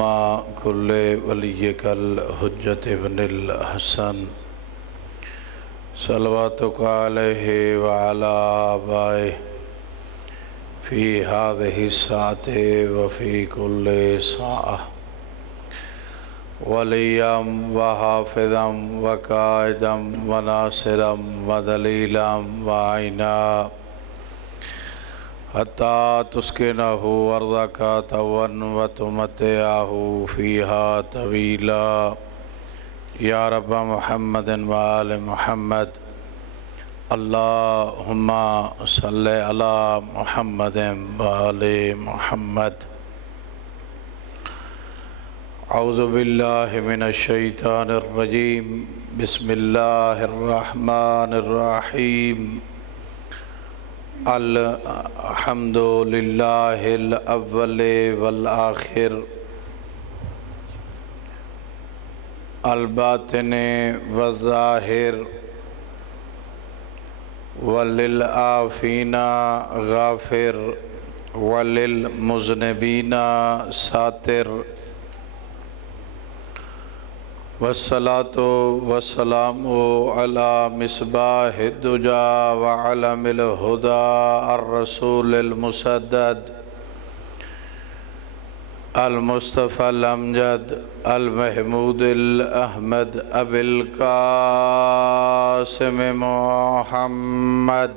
وما كل وليك الحجة ابن الحسن صلواتك عليه وعلى آبائه في هذه الساعة وفي كل ساعة وليا وحافظا وقائدا وناصرا ودليلا وعينا حتى تسكنه أرضك طوعا وتمتعه فيها طويلا يا رب محمد وآل محمد اللهم صل على محمد وآل محمد اعوذ باللہ من الشیطان الرجیم بسم اللہ الرحمن الرحیم الحمد للہ الاول والآخر الباطن والظاہر وللعافین غافر وللمذنبین ساتر والصلاة والسلام على مصباح الدجى وعلم الهدى الرسول المسدد المصطفى الأمجد المحمود الأحمد أبي القاسم محمد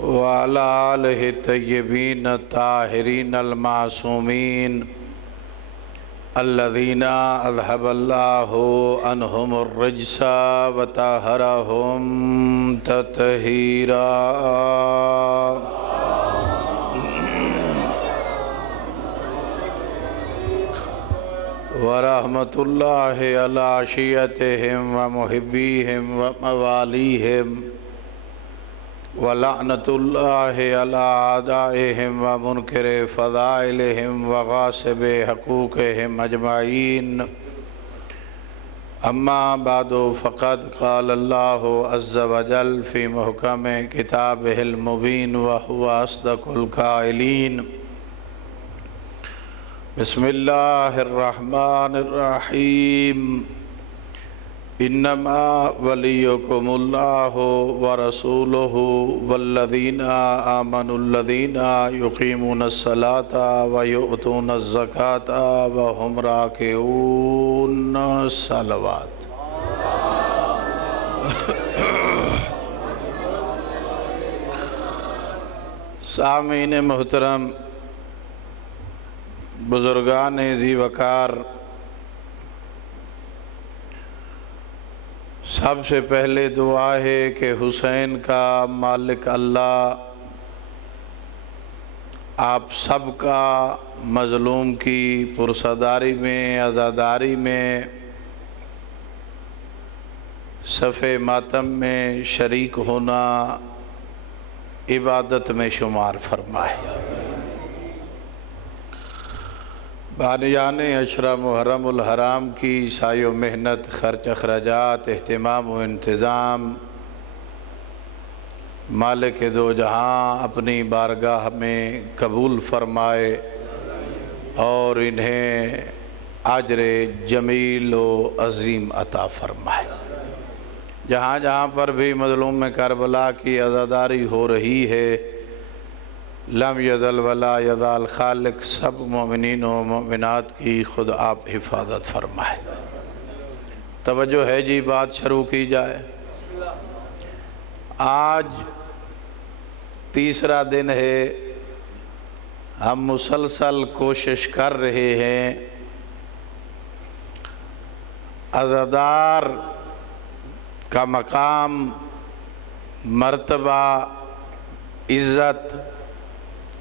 وعلى آله الطيبين الطاهرين المعصومين الذين أذهب الله عنهم الرجس وطهرهم تطهيرا ورحمة الله على عشيتهم ومحبيهم ومواليهم وَلَعْنَةُ اللَّهِ عَلَىٰ أَعْدَائِهِمْ وَمُنْكِرِ فَضَائِلِهِمْ وَغَاصِبِ حُقُوقِهِمْ أَجْمَعِينَ أَمَّا بَعْدُ فَقَدْ قَالَ اللَّهُ عَزَّ وَجَلَّ فِي مُحْكَمِ كِتَابِهِ الْمُبِينِ وَهُوَ أَصْدَقُ الْقَائِلِينَ بسم الله الرحمن الرحيم انما وليكم الله ورسوله والذين آمنوا الذين يقيمون الصلاة ويؤتون الزكاة وهم راكعون صلوات سامعین محترم، بزرگان ذی وقار، سب سے پہلے دعا ہے کہ حسین کا مالک اللہ آپ سب کا مظلوم کی پرسداری میں، عزاداری میں، صف ماتم میں شریک ہونا عبادت میں شمار فرمائے۔ بانیان عشرہ محرم الحرام کی سعی و محنت، خرچ اخراجات، اہتمام و انتظام مالک دو جہاں اپنی بارگاہ میں قبول فرمائے اور انہیں اجر جمیل و عظیم عطا فرمائے۔ جہاں جہاں پر بھی مظلوم کربلا کی عزاداری ہو رہی ہے، لم یزل ولا یزال خالق سب مومنین و مومنات کی خود آپ حفاظت فرمائے۔ توجہ ہے جی، بات شروع کی جائے۔ آج تیسرا دن ہے، ہم مسلسل کوشش کر رہے ہیں عزادار کا مقام، مرتبہ، عزت،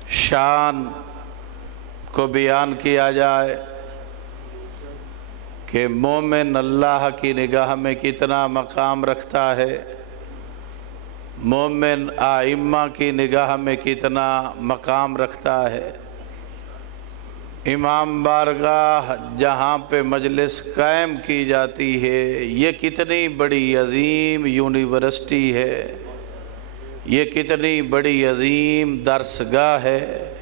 شان کو بیان کیا جائے کہ مومن اللہ کی نگاہ میں کتنا مقام رکھتا ہے، مومن آئمہ کی نگاہ میں کتنا مقام رکھتا ہے، امام بارگاہ جہاں پہ مجلس قائم کی جاتی ہے یہ کتنی بڑی عظیم یونیورسٹی ہے، یہ کتنی بڑی عظیم درسگاہ ہے،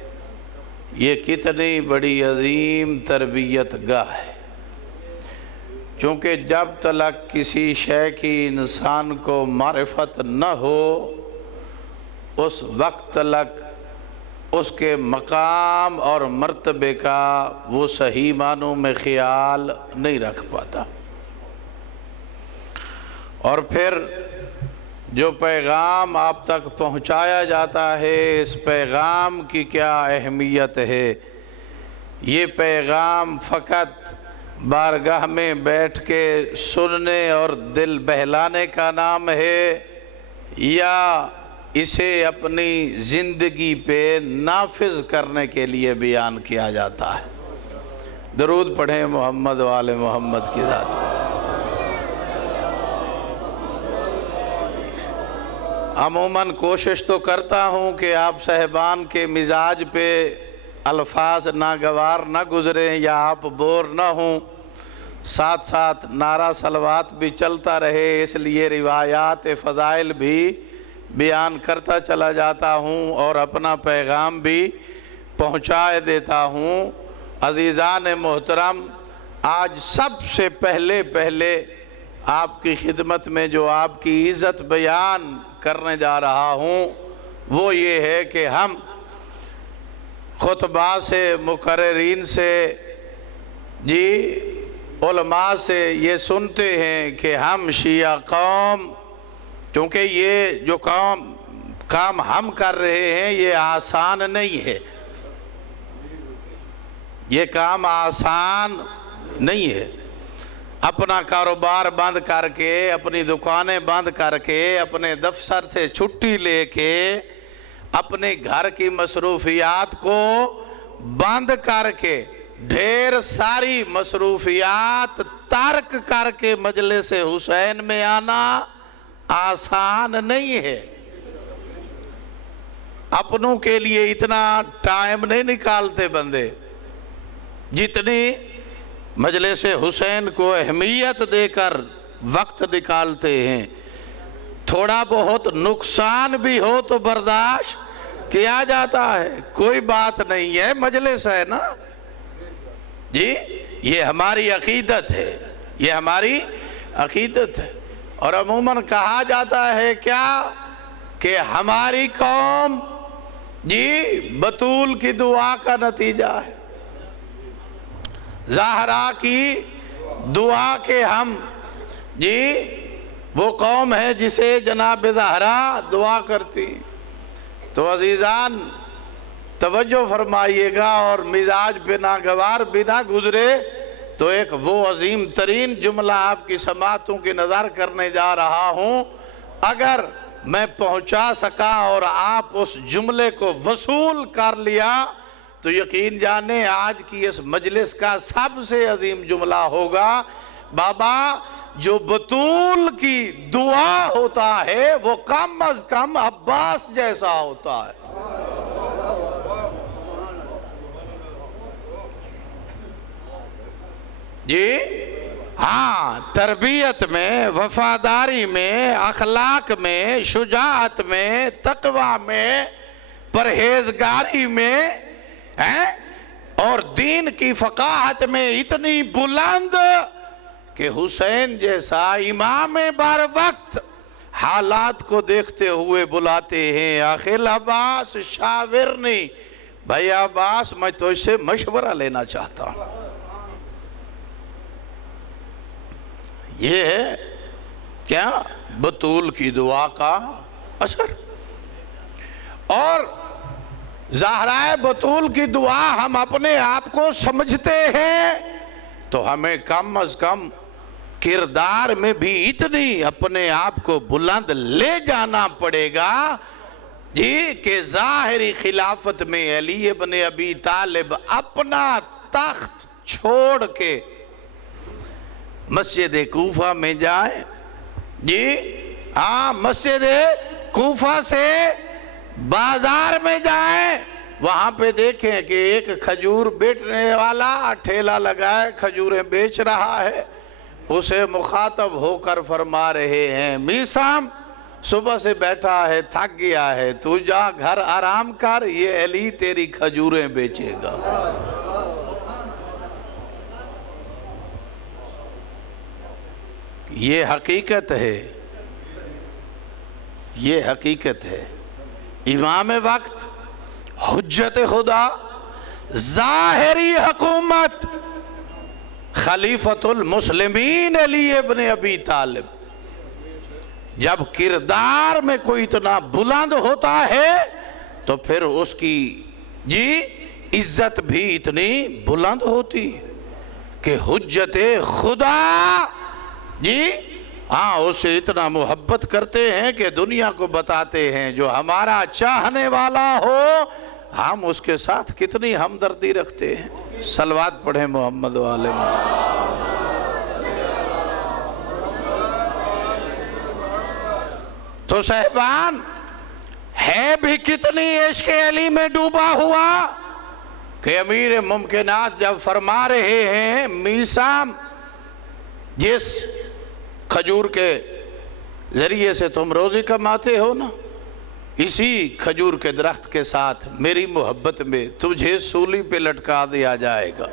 یہ کتنی بڑی عظیم تربیت گاہ ہے۔ چونکہ جب تک کسی شے کی انسان کو معرفت نہ ہو اس وقت تک اس کے مقام اور مرتبے کا وہ صحیح معنوں میں خیال نہیں رکھ پاتا۔ اور پھر جو پیغام آپ تک پہنچایا جاتا ہے اس پیغام کی کیا اہمیت ہے۔ یہ پیغام فقط بارگاہ میں بیٹھ کے سننے اور دل بہلانے کا نام ہے یا اسے اپنی زندگی پہ نافذ کرنے کے لیے بیان کیا جاتا ہے؟ درود پڑھیں محمد و آل محمد کی ذات پر۔ عموماً کوشش تو کرتا ہوں کہ آپ صاحبان کے مزاج پہ الفاظ ناگوار نہ گزریں یا آپ بور نہ ہوں، ساتھ ساتھ نعرہ صلوات بھی چلتا رہے، اس لیے روایات فضائل بھی بیان کرتا چلا جاتا ہوں اور اپنا پیغام بھی پہنچا دیتا ہوں۔ عزیزان محترم، آج سب سے پہلے آپ کی خدمت میں جو آپ کی عزت بیان کرنے جا رہا ہوں وہ یہ ہے کہ ہم خطبہ سے، مقررین سے، علماء سے یہ سنتے ہیں کہ ہم شیعہ قوم، کیونکہ یہ جو کام ہم کر رہے ہیں یہ آسان نہیں ہے، یہ کام آسان نہیں ہے۔ اپنا کاروبار بند کر کے، اپنی دکانیں بند کر کے، اپنے دفتر سے چھٹی لے کے، اپنے گھر کی مصروفیات کو بند کر کے، ڈھیر ساری مصروفیات ترک کر کے مجلس حسین میں آنا آسان نہیں ہے۔ اپنوں کے لیے اتنا ٹائم نہیں نکالتے بندے جتنی مجلس حسین کو اہمیت دے کر وقت نکالتے ہیں۔ تھوڑا بہت نقصان بھی ہو تو برداشت کیا جاتا ہے، کوئی بات نہیں ہے، مجلس ہے نا جی، یہ ہماری عقیدت ہے، یہ ہماری عقیدت ہے۔ اور عموماً کہا جاتا ہے کیا کہ ہماری قوم بطول کی دعا کا نتیجہ ہے، زہرا کی دعا کے ہم وہ قوم ہے جسے جناب زہرا دعا کرتی۔ تو عزیزان توجہ فرمائیے گا اور مزاج پہ ناگوار بھی نہ گزرے تو ایک وہ عظیم ترین جملہ آپ کی سماعتوں کی نظر کرنے جا رہا ہوں، اگر میں پہنچا سکا اور آپ اس جملے کو وصول کر لیا تو یقین جانے آج کی اس مجلس کا سب سے عظیم جملہ ہوگا، بابا جو بطول کی دعا ہوتا ہے وہ کم از کم عباس جیسا ہوتا ہے۔ ہاں، تربیت میں، وفاداری میں، اخلاق میں، شجاعت میں، تقوی میں، پرہیزگاری میں اور دین کی فقاہت میں اتنی بلند کہ حسین جیسا امام بر وقت حالات کو دیکھتے ہوئے بلاتے ہیں، آخر عباس شاورنی، بھائی عباس میں تو اس سے مشورہ لینا چاہتا ہوں۔ یہ ہے کیا بطول کی دعا کا اثر۔ اور زہرائے بطول کی دعا ہم اپنے آپ کو سمجھتے ہیں تو ہمیں کم از کم کردار میں بھی اتنی اپنے آپ کو بلند لے جانا پڑے گا کہ ظاہری خلافت میں علی ابن ابی طالب اپنا تخت چھوڑ کے مسجد کوفہ میں جائیں، مسجد کوفہ سے بازار میں جائیں، وہاں پہ دیکھیں کہ ایک کھجور بیچنے والا ٹھیلا لگائے کھجوریں بیچ رہا ہے، اسے مخاطب ہو کر فرما رہے ہیں، میسام صبح سے بیٹھا ہے، تھک گیا ہے، تو جا گھر آرام کر، یہ علی تیری کھجوریں بیچے گا۔ یہ حقیقت ہے، یہ حقیقت ہے۔ امام وقت، حجت خدا، ظاہری حکومت، خلیفۃ المسلمین علی ابن ابی طالب۔ جب کردار میں کوئی اتنا بلند ہوتا ہے تو پھر اس کی عزت بھی اتنی بلند ہوتی ہے کہ حجت خدا ہاں اسے اتنا محبت کرتے ہیں کہ دنیا کو بتاتے ہیں جو ہمارا چاہنے والا ہو ہم اس کے ساتھ کتنی ہمدردی رکھتے ہیں۔ صلوات پڑھیں محمد والے تو صاحبان ہے بھی کتنی عشق علی میں ڈوبا ہوا کہ امیر ممکنات جب فرما رہے ہیں میثام جس کھجور کے ذریعے سے تم روزی کماتے ہو نا، اسی کھجور کے درخت کے ساتھ میری محبت میں تجھے سولی پہ لٹکا دیا جائے گا۔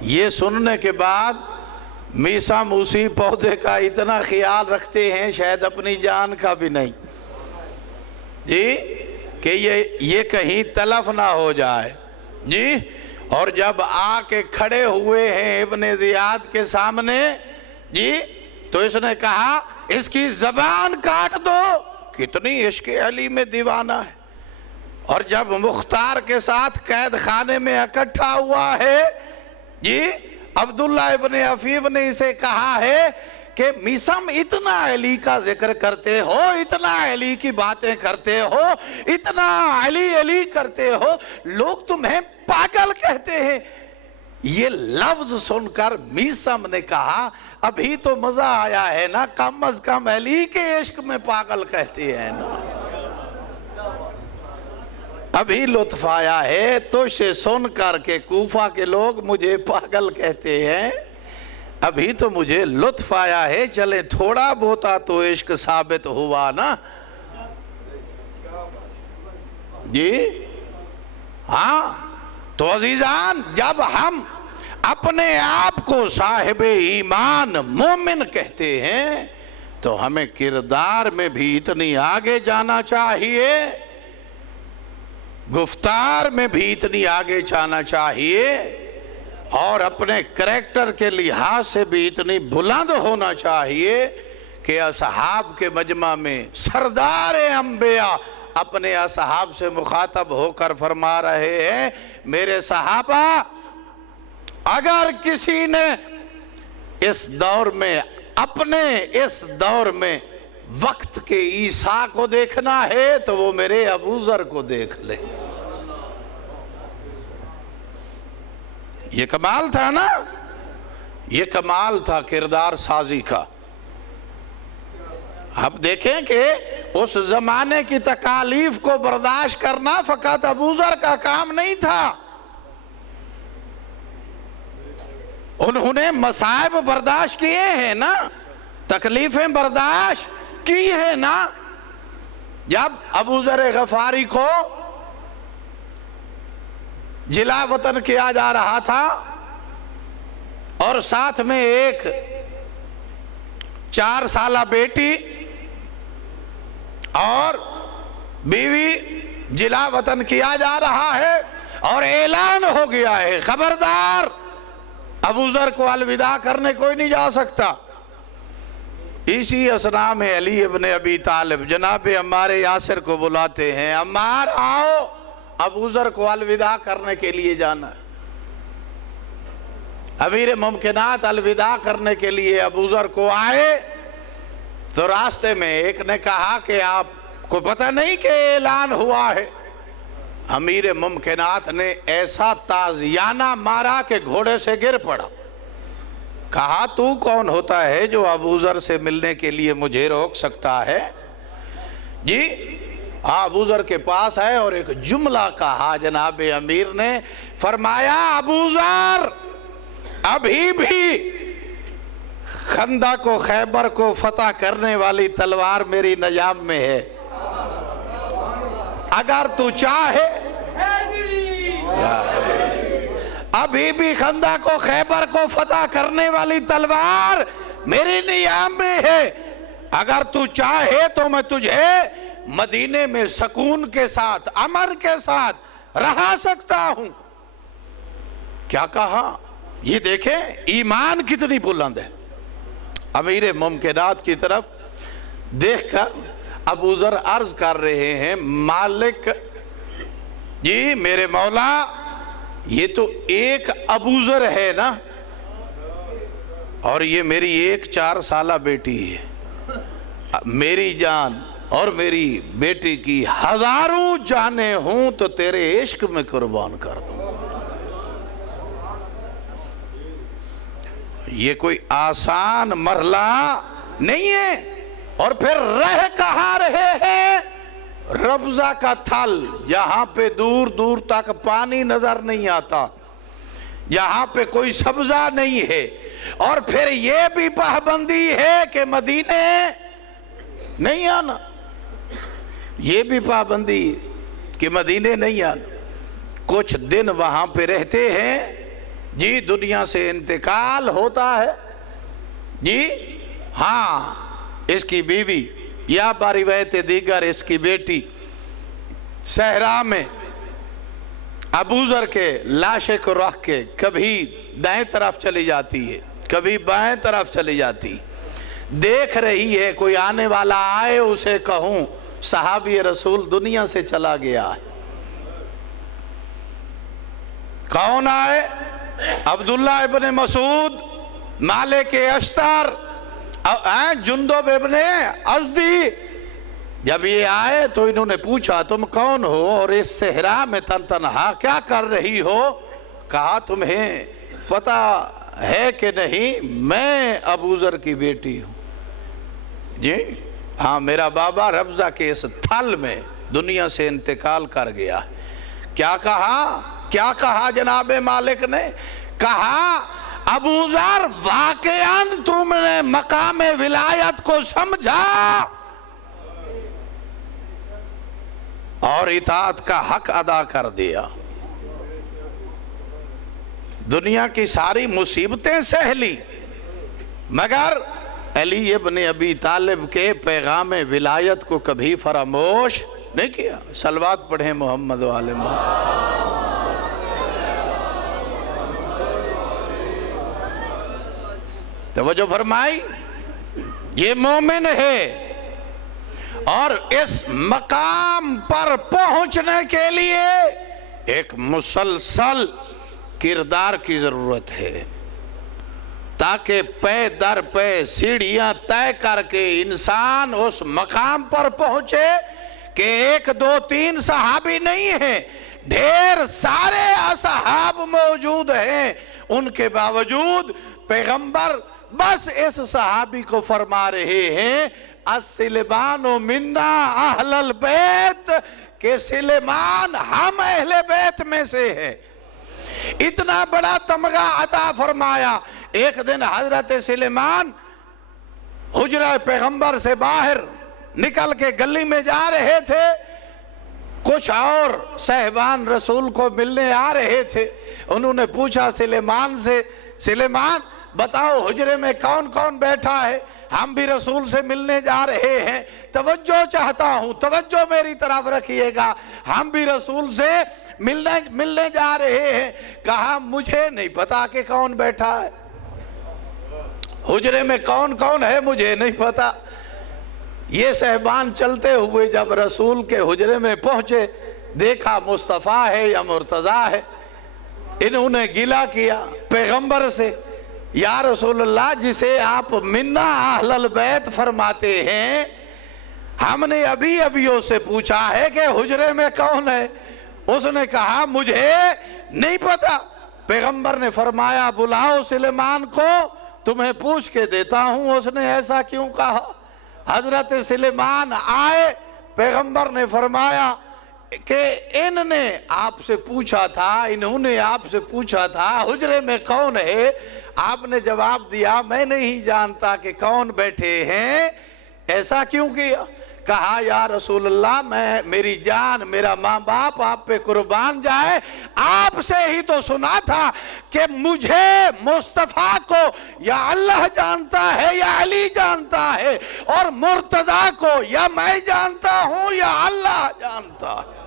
یہ سننے کے بعد میثام اسی پودے کا اتنا خیال رکھتے ہیں شاید اپنی جان کا بھی نہیں کہ یہ کہیں تلف نہ ہو جائے اور جب آ کے کھڑے ہوئے ہیں ابن زیاد کے سامنے تو اس نے کہا اس کی زبان کاٹ دو، کتنی عشق علی میں دیوانہ ہے۔ اور جب مختار کے ساتھ قید خانے میں اکٹھا ہوا ہے عبداللہ ابن عفیف نے اسے کہا ہے کہ میثم اتنا علی کا ذکر کرتے ہو، اتنا علی کی باتیں کرتے ہو، اتنا علی علی کرتے ہو، لوگ تمہیں پاگل کہتے ہیں۔ یہ لفظ سن کر میثم نے کہا ابھی تو مزہ آیا ہے نا، کم از کم علی کے عشق میں پاگل کہتے ہیں نا، ابھی لطف آیا ہے تو سے سن کر کے کوفہ کے لوگ مجھے پاگل کہتے ہیں، ابھی تو مجھے لطف آیا ہے، چلے تھوڑا بہتا تو عشق ثابت ہوا نا۔ ہاں تو عزیزان جب ہم اپنے آپ کو صاحب ایمان مومن کہتے ہیں تو ہمیں کردار میں بھی اتنی آگے جانا چاہیے، گفتار میں بھی اتنی آگے جانا چاہیے، اور اپنے کریکٹر کے لحاظ سے بھی اتنی بلند ہونا چاہیے کہ اصحاب کے مجمع میں سردار انبیاء اپنے اصحاب سے مخاطب ہو کر فرما رہے ہیں میرے صحابہ اگر کسی نے اس دور میں اپنے اس دور میں وقت کے عیسیٰ کو دیکھنا ہے تو وہ میرے ابو ذر کو دیکھ لے۔ یہ کمال تھا نا، یہ کمال تھا کردار سازی کا۔ اب دیکھیں کہ اس زمانے کی تکالیف کو برداشت کرنا فقط ابو ذر کا کام نہیں تھا، انہوں نے مصائب برداشت کیے ہیں نا، تکلیفیں برداشت کی ہیں نا۔ جب ابو ذر غفاری کو جلا وطن کیا جا رہا تھا اور ساتھ میں ایک 4 سالہ بیٹی اور بیوی جلا وطن کیا جا رہا ہے اور اعلان ہو گیا ہے خبردار ابو ذر کو الوداع کرنے کوئی نہیں جا سکتا۔ اسی اثناء میں علی ابن ابی طالب جناب عمار یاسر کو بلاتے ہیں، عمار آؤ ابو ذر کو الوداع کرنے کے لیے جانا ہے۔ امیر ممکنات الوداع کرنے کے لیے ابو ذر کو آئے تو راستے میں ایک نے کہا کہ آپ کو پتہ نہیں کہ اعلان ہوا ہے؟ امیر ممکنات نے ایسا تازیانہ مارا کہ گھوڑے سے گر پڑا، کہا تو کون ہوتا ہے جو ابو ذر سے ملنے کے لیے مجھے روک سکتا ہے؟ ابو ذر کے پاس ہے اور ایک جملہ کہا جناب امیر نے، فرمایا ابو ذر ابھی بھی خندق و خیبر کو فتح کرنے والی تلوار میری نجاب میں ہے، اگر تو چاہے ابھی بھی خندق و خیبر کو فتح کرنے والی تلوار میری نیام میں ہے، اگر تو چاہے تو میں تجھے مدینے میں سکون کے ساتھ امن کے ساتھ رہا سکتا ہوں۔ کیا کہا؟ یہ دیکھیں ایمان کتنی بلند ہے۔ امیر ممکنات کی طرف دیکھ کر ابو ذر عرض کر رہے ہیں، مالک جی میرے مولا، یہ تو ایک ابو ذر ہے نا، اور یہ میری ایک 4 سالہ بیٹی ہے، میری جان اور میری بیٹی کی ہزاروں جانیں ہوں تو تیرے عشق میں قربان کر دوں۔ یہ کوئی آسان مرحلہ نہیں ہے۔ اور پھر رہ کہاں رہے ہیں؟ ربضہ کا تھل، یہاں پہ دور دور تک پانی نظر نہیں آتا، یہاں پہ کوئی سبزہ نہیں ہے، اور پھر یہ بھی پابندی ہے کہ مدینے نہیں آنا، یہ بھی پابندی ہے کہ مدینے نہیں آنا۔ کچھ دن وہاں پہ رہتے ہیں جی، دنیا سے انتقال ہوتا ہے جی، ہاں اس کی بیوی یا بارویت دیگر اس کی بیٹی صحرا میں ابو ذر کے لاشے کو رکھ کے کبھی دائیں طرف چلی جاتی ہے، کبھی بائیں طرف چلی جاتی، دیکھ رہی ہے کوئی آنے والا آئے اسے کہوں صحابی رسول دنیا سے چلا گیا ہے۔ کون آئے؟ عبداللہ ابن مسعود، مالک اشتر، جندب ابن ازدی۔ جب یہ آئے تو انہوں نے پوچھا تم کون ہو اور اس صحرا میں تنہا کیا کر رہی ہو؟ کہا تمہیں پتہ ہے کہ نہیں میں ابو ذر کی بیٹی ہوں جی، ہاں میرا بابا ربضہ کے اس تھل میں دنیا سے انتقال کر گیا۔ کیا کہا جناب مالک نے؟ کہا ابو ذر واقعاً تم نے مقام ولایت کو سمجھا اور اطاعت کا حق ادا کر دیا، دنیا کی ساری مصیبتیں سہ لی، مگر علی ابن ابی طالب کے پیغام ولایت کو کبھی فراموش نہیں کیا۔ صلوات پڑھیں محمد و آل محمد۔ توجہ فرمائی، یہ مومن ہے، اور اس مقام پر پہنچنے کے لیے ایک مسلسل کردار کی ضرورت ہے، تاکہ پے در پے سیڑھیاں طے کر کے انسان اس مقام پر پہنچے کہ 1 2 3 صحابی نہیں ہیں، ڈھیر سارے اصحاب موجود ہیں، ان کے باوجود پیغمبر بس اس صحابی کو فرما رہے ہیں السلمان منا اہل البیت، کہ سلیمان ہم اہل بیت میں سے ہے۔ اتنا بڑا تمغہ عطا فرمایا۔ ایک دن حضرت سلیمان حجرہ پیغمبر سے باہر نکل کے گلی میں جا رہے تھے، کچھ اور صاحبان رسول کو ملنے آ رہے تھے، انہوں نے پوچھا سلیمان سے، سلیمان بتاؤ حجرے میں کون کون بیٹھا ہے؟ ہم بھی رسول سے ملنے جا رہے ہیں، توجہ چاہتا ہوں، توجہ میری طرف رکھیے گا، ہم بھی رسول سے ملنے جا رہے ہیں۔ کہا مجھے نہیں پتا کہ کون بیٹھا ہے، حجرے میں کون کون ہے مجھے نہیں پتا۔ یہ صاحبان چلتے ہوئے جب رسول کے حجرے میں پہنچے، دیکھا مصطفیٰ ہے یا مرتضیٰ ہے، انہوں نے گلہ کیا پیغمبر سے، یا رسول اللہ جسے آپ منا اہل البیت فرماتے ہیں، ہم نے ابھی اسے پوچھا ہے کہ حجرے میں کون ہے، اس نے کہا مجھے نہیں پتا۔ پیغمبر نے فرمایا بلاؤ سلیمان کو، تمہیں پوچھ کے دیتا ہوں اس نے ایسا کیوں کہا۔ حضرت سلیمان آئے، پیغمبر نے فرمایا کہ انہوں نے آپ سے پوچھا تھا حجرے میں کون ہے، آپ نے جواب دیا میں نہیں جانتا کہ کون بیٹھے ہیں، ایسا کیوں کیا؟ کہا یا رسول اللہ میری جان میرا ماں باپ آپ پہ قربان جائے، آپ سے ہی تو سنا تھا کہ مجھے مصطفیٰ کو یا اللہ جانتا ہے یا علی جانتا ہے، اور مرتضیٰ کو یا میں جانتا ہوں یا اللہ جانتا ہے۔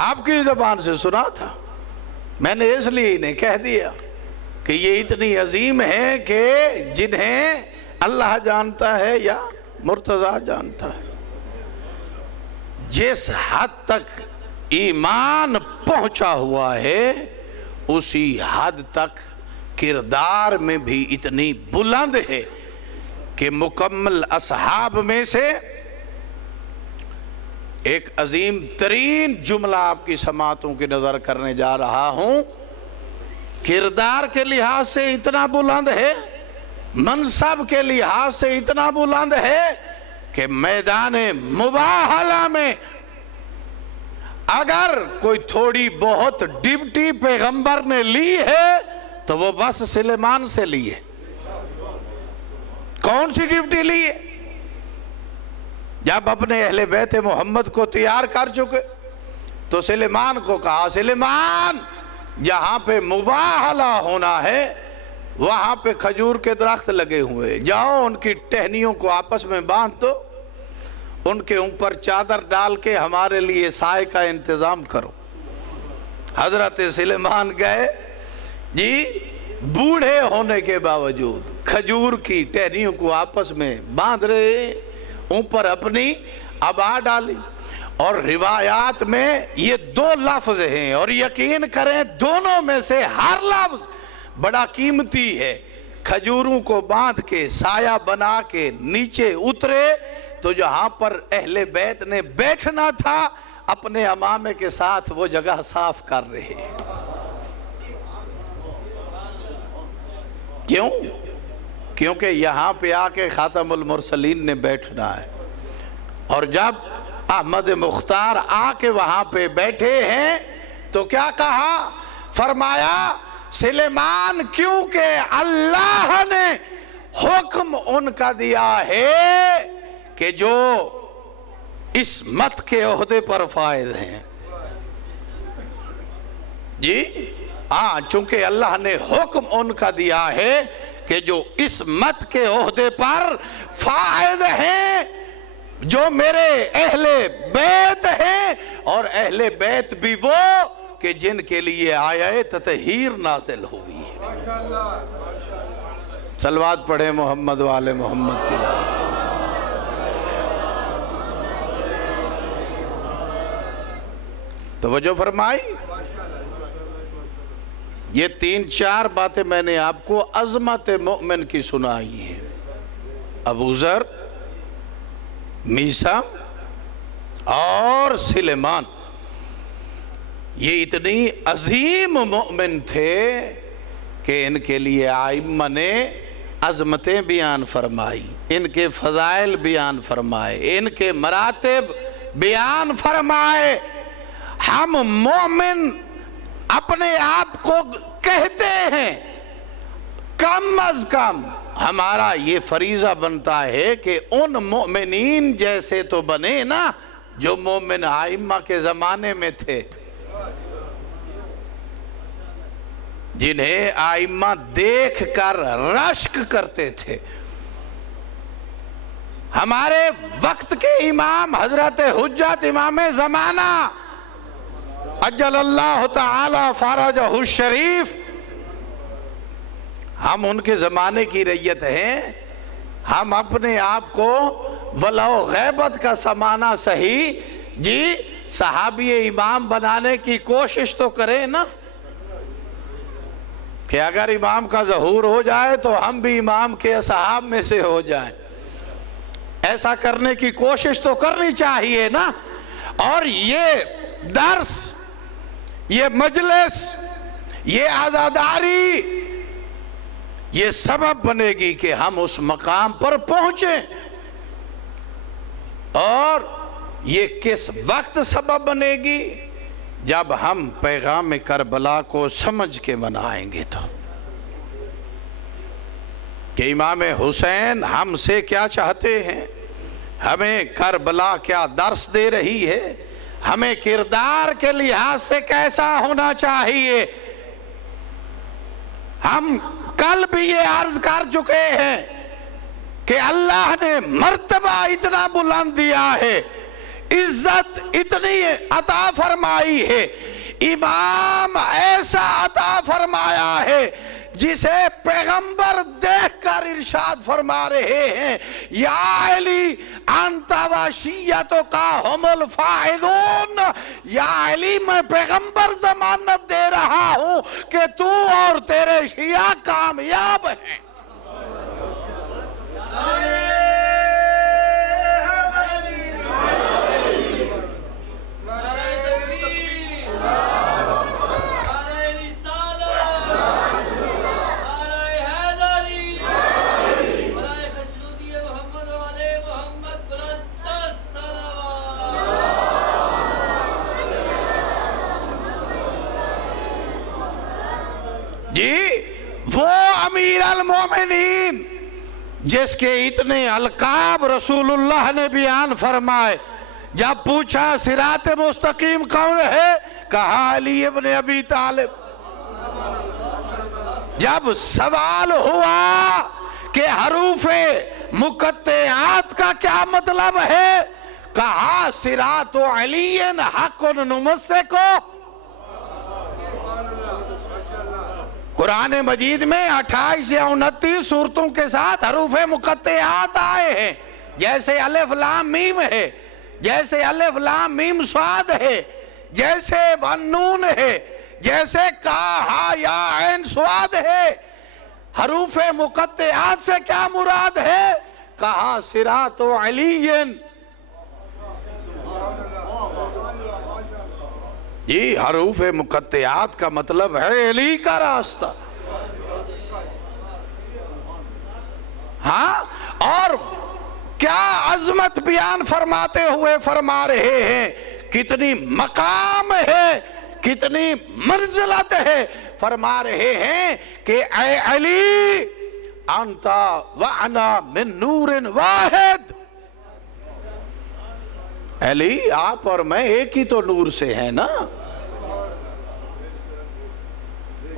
آپ کی زبان سے سنا تھا، میں نے اس لیے انہیں کہہ دیا کہ یہ اتنی عظیم ہے کہ جنہیں اللہ جانتا ہے یا مرتضیٰ جانتا ہے۔ جس حد تک ایمان پہنچا ہوا ہے اسی حد تک کردار میں بھی اتنی بلند ہے کہ مکمل اصحاب میں سے ایک عظیم ترین جملہ آپ کی سماعتوں کی نظر کرنے جا رہا ہوں، کردار کے لحاظ سے اتنا بلند ہے، منصب کے لحاظ سے اتنا بلند ہے کہ میدان مباہلہ میں اگر کوئی تھوڑی بہت ڈیوٹی پیغمبر نے لی ہے تو وہ بس سلیمان سے لی ہے۔ کون سی ڈیوٹی لی ہے؟ جب اپنے اہل بیت محمد کو تیار کر چکے تو سلیمان کو کہا سلیمان جہاں پہ مباہلہ ہونا ہے وہاں پہ کھجور کے درخت لگے ہوئے، جاؤ ان کی ٹہنیوں کو آپس میں باندھ دو، ان کے اوپر چادر ڈال کے ہمارے لیے سائے کا انتظام کرو۔ حضرت سلیمان گئے جی، بوڑھے ہونے کے باوجود کھجور کی ٹہنیوں کو آپس میں باندھ رہے، اوپر اپنی عبا ڈالی، اور روایات میں یہ دو لفظ ہیں اور یقین کریں دونوں میں سے ہر لفظ بڑا قیمتی ہے۔ کھجوروں کو باندھ کے سایہ بنا کے نیچے اترے تو جہاں پر اہل بیت نے بیٹھنا تھا اپنے امامے کے ساتھ وہ جگہ صاف کر رہے ہیں۔ کیوں؟ کیونکہ یہاں پہ آ کے خاتم المرسلین نے بیٹھنا ہے، اور جب احمد مختار آ کے وہاں پہ بیٹھے ہیں تو کیا کہا؟ فرمایا سلیمان کیونکہ اللہ نے حکم ان کا دیا ہے کہ جو اس مت کے عہدے پر فائز ہیں، جی ہاں، چونکہ اللہ نے حکم ان کا دیا ہے کہ جو اس مت کے عہدے پر فائز ہیں، جو میرے اہل بیت ہیں، اور اہل بیت بھی وہ کہ جن کے لیے آیت تطہیر نازل ہوئی ہے۔ صلوات پڑھیں محمد والے محمد کی نام۔ توجہ فرمائی؟ یہ 3-4 باتیں میں نے آپ کو عظمت مومن کی سنائی ہیں۔ ابو ذر، میثم اور سلیمان، یہ اتنی عظیم مومن تھے کہ ان کے لیے ائمہ نے عظمتیں بیان فرمائی، ان کے فضائل بیان فرمائے، ان کے مراتب بیان فرمائے۔ ہم مومن اپنے آپ کو کہتے ہیں، کم از کم ہمارا یہ فریضہ بنتا ہے کہ ان مومنین جیسے تو بنے نا جو مومن ائمہ کے زمانے میں تھے، جنہیں ائمہ دیکھ کر رشک کرتے تھے۔ ہمارے وقت کے امام حضرت حجت امام زمانہ اجل اللہ تعالی فرجہ الشریف، ہم ان کے زمانے کی ریت ہیں۔ ہم اپنے آپ کو ولو غیبت کا سمانا صحیح جی صحابی امام بنانے کی کوشش تو کریں نا، کہ اگر امام کا ظہور ہو جائے تو ہم بھی امام کے اصحاب میں سے ہو جائیں۔ ایسا کرنے کی کوشش تو کرنی چاہیے نا۔ اور یہ درس، یہ مجلس، یہ عزاداری، یہ سبب بنے گی کہ ہم اس مقام پر پہنچیں۔ اور یہ کس وقت سبب بنے گی؟ جب ہم پیغام کربلا کو سمجھ کے منائیں گے تو کہ امام حسین ہم سے کیا چاہتے ہیں، ہمیں کربلا کیا درس دے رہی ہے، ہمیں کردار کے لحاظ سے کیسا ہونا چاہیے۔ ہم کل بھی یہ عرض کر چکے ہیں کہ اللہ نے مرتبہ اتنا بلند دیا ہے، عزت اتنی عطا فرمائی ہے، امام ایسا عطا فرمایا ہے جسے پیغمبر دیکھ کر ارشاد فرما رہے ہیں، یا علی انت و شیعتک ہم الفائزون، یا علی میں پیغمبر ضمانت دے رہا ہوں کہ تو اور تیرے شیعہ کامیاب ہیں۔ جی وہ امیر المومنین جس کے اتنے القاب رسول اللہ نے بیان فرمائے، جب پوچھا صراط مستقیم کون ہے، کہا علی ابن ابی طالب۔ جب سوال ہوا کہ حروف مقطعات کا کیا مطلب ہے، کہا صراط علی حق نمسک۔ قرآن مجید میں 28 یا 29 صورتوں کے ساتھ حروف مقطعات آئے ہیں، جیسے الف لام میم ہے، جیسے الف لام میم صاد ہے، جیسے والنون ہے، جیسے کاف ہا یا عین صاد ہے۔ حروف مقطعات سے کیا مراد ہے، کہا صراط علی۔ یہ حروف مقطعات کا مطلب ہے علی کا راستہ۔ ہاں، اور کیا عظمت بیان فرماتے ہوئے فرما رہے ہیں، کتنی مقام ہے، کتنی منزلت ہے، فرما رہے ہیں کہ اے علی انت وانا من نور واحد۔ علی آپ اور میں ایک ہی تو نور سے ہیں نا،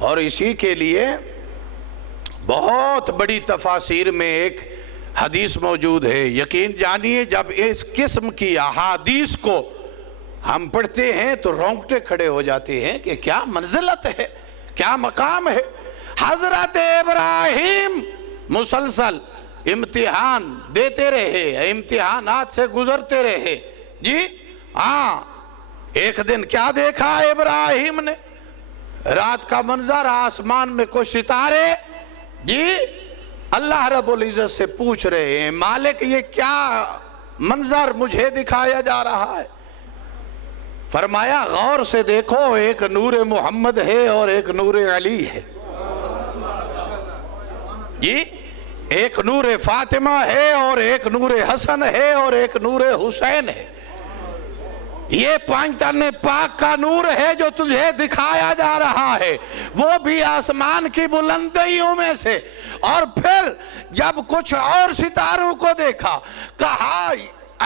اور اسی کے لیے بہت بڑی تفاسیر میں ایک حدیث موجود ہے۔ یقین جانیے جب اس قسم کی احادیث کو ہم پڑھتے ہیں تو رونگٹے کھڑے ہو جاتے ہیں کہ کیا منزلت ہے، کیا مقام ہے۔ حضرت ابراہیم مسلسل امتحان دیتے رہے، امتحانات سے گزرتے رہے۔ جی ہاں، ایک دن کیا دیکھا ابراہیم نے، رات کا منظر، آسمان میں کچھ ستارے۔ جی اللہ رب العزت سے پوچھ رہے ہیں، مالک یہ کیا منظر مجھے دکھایا جا رہا ہے؟ فرمایا غور سے دیکھو، ایک نور محمد ہے اور ایک نور علی ہے۔ جی ایک نور فاطمہ ہے اور ایک نور حسن ہے اور ایک نور حسین ہے۔ یہ پانچ تن پاک کا نور ہے جو تجھے دکھایا جا رہا ہے، وہ بھی آسمان کی بلندیوں میں سے۔ اور پھر جب کچھ اور ستاروں کو دیکھا، کہا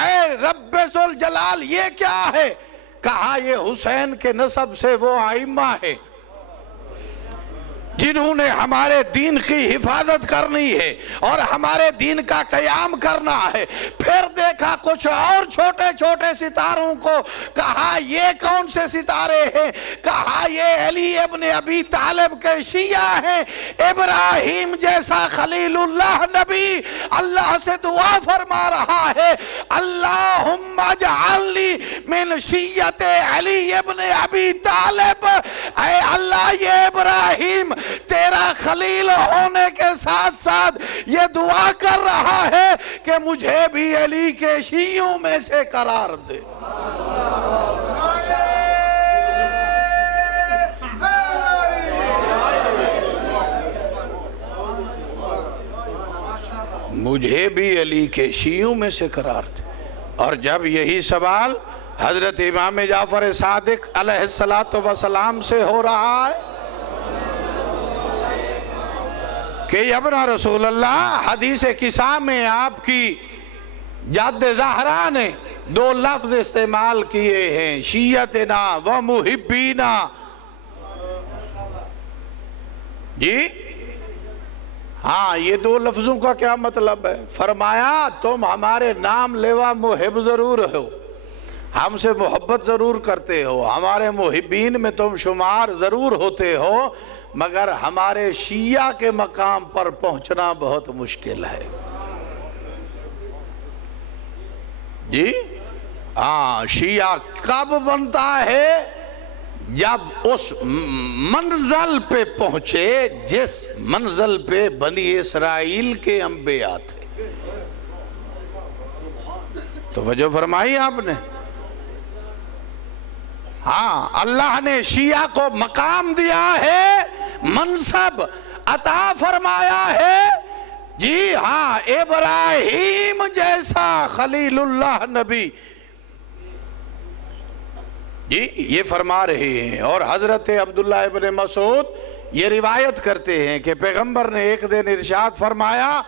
اے رب ذوالجلال یہ کیا ہے؟ کہا یہ حسین کے نسب سے وہ ائمہ ہے جنہوں نے ہمارے دین کی حفاظت کرنی ہے اور ہمارے دین کا قیام کرنا ہے۔ پھر دیکھا کچھ اور چھوٹے چھوٹے ستاروں کو، کہا یہ کون سے ستارے ہیں؟ کہا یہ علی ابن ابی طالب کے شیعہ ہیں۔ ابراہیم جیسا خلیل اللہ نبی اللہ سے دعا فرما رہا ہے، اللہم اجعلنی من شیعت علی ابن ابی طالب۔ اے اللہ یہ ابراہیم تیرا خلیل ہونے کے ساتھ ساتھ یہ دعا کر رہا ہے کہ مجھے بھی علی کے شیعوں میں سے قرار دے۔ مجھے بھی علی کے شیعوں میں سے قرار دے۔ اور جب یہی سوال حضرت امام جعفر صادق علیہ السلام سے ہو رہا ہے کہ ابن رسول اللہ حدیث کسا میں آپ کی جد زہرا نے دو لفظ استعمال کیے ہیں، شیعتنا و محبینا. جی ہاں، یہ دو لفظوں کا کیا مطلب ہے؟ فرمایا تم ہمارے نام لیوا محب ضرور ہو، ہم سے محبت ضرور کرتے ہو، ہمارے محبین میں تم شمار ضرور ہوتے ہو، مگر ہمارے شیعہ کے مقام پر پہنچنا بہت مشکل ہے. جی ہاں، شیعہ کب بنتا ہے؟ جب اس منزل پہ پہنچے جس منزل پہ بنی اسرائیل کے انبیاء تھے. توجہ فرمائی آپ نے؟ ہاں، اللہ نے شیعہ کو مقام دیا ہے، منصب عطا فرمایا ہے. جی ہاں، ابراہیم جیسا خلیل اللہ نبی جی یہ فرما رہے ہیں. اور حضرت عبداللہ ابن مسعود یہ روایت کرتے ہیں کہ پیغمبر نے ایک دن ارشاد فرمایا،